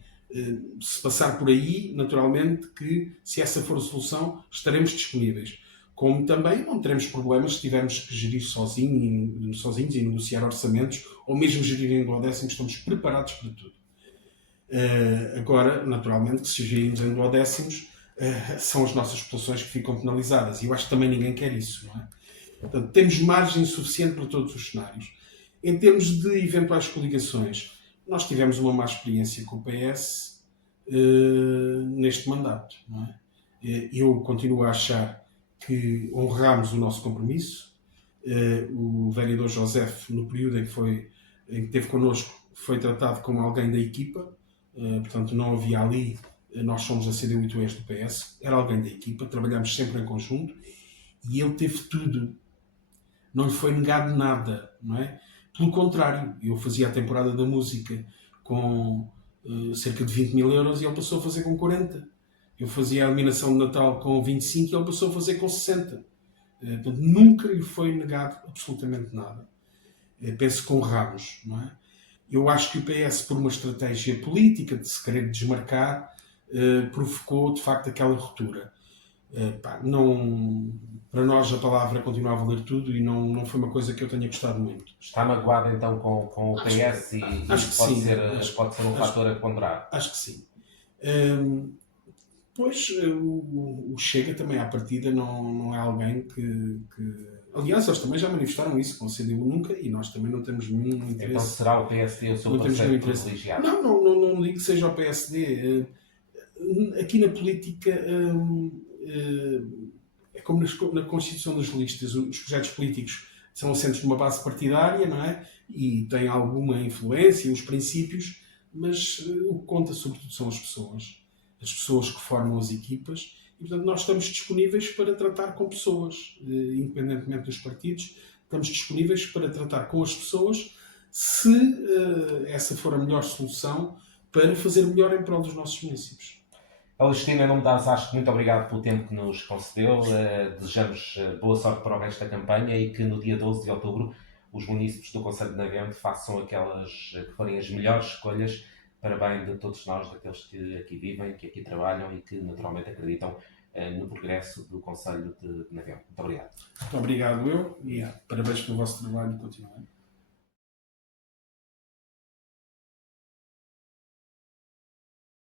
se passar por aí, naturalmente que, se essa for a solução, estaremos disponíveis. Como também não teremos problemas se tivermos que gerir sozinhos e negociar orçamentos, ou mesmo gerir em duodécimos, estamos preparados para tudo. Agora, naturalmente, que se gerirmos em duodécimos, são as nossas populações que ficam penalizadas. E eu acho que também ninguém quer isso, não é? Portanto, temos margem suficiente para todos os cenários. Em termos de eventuais coligações, nós tivemos uma má experiência com o PS neste mandato, não é? Eu continuo a achar que honramos o nosso compromisso. O vereador José, no período em que esteve connosco, foi tratado como alguém da equipa, portanto não havia ali, nós somos a CDU e tu és do PS, era alguém da equipa, trabalhamos sempre em conjunto e ele teve tudo, não lhe foi negado nada, não é? Pelo contrário, eu fazia a temporada da música com cerca de 20 mil euros e ele passou a fazer com 40. Eu fazia a eliminação de Natal com 25 e ele passou a fazer com 60. Portanto, nunca lhe foi negado absolutamente nada. Penso que honramos, não é? Eu acho que o PS, por uma estratégia política de se querer desmarcar, provocou de facto aquela ruptura. Para nós a palavra continua a valer tudo e não foi uma coisa que eu tenha gostado muito. Está magoado então com o PS e pode ser um fator a ponderar? Acho que sim. Pois o Chega também à partida não é alguém que... Aliás, eles também já manifestaram isso com o CDU nunca e nós também não temos nenhum interesse. Então será o PSD o seu parceiro privilegiado? Não digo que seja o PSD. Aqui na política é como na constituição das listas. Os projetos políticos são assentos numa base partidária, não é? E têm alguma influência, os princípios, mas o que conta sobretudo são as pessoas que formam as equipas e, portanto, nós estamos disponíveis para tratar com pessoas, independentemente dos partidos, estamos disponíveis para tratar com as pessoas se essa for a melhor solução para fazer melhor em prol dos nossos municípios. Alexandre, em nome da ASASC, muito obrigado pelo tempo que nos concedeu. Desejamos boa sorte para o resto da campanha e que no dia 12 de outubro os munícipes do Concelho de Navente façam aquelas que forem as melhores escolhas para bem de todos nós, daqueles que aqui vivem, que aqui trabalham e que naturalmente acreditam no progresso do Concelho de Navente. Muito obrigado. Muito obrigado eu e parabéns pelo vosso trabalho e continuem.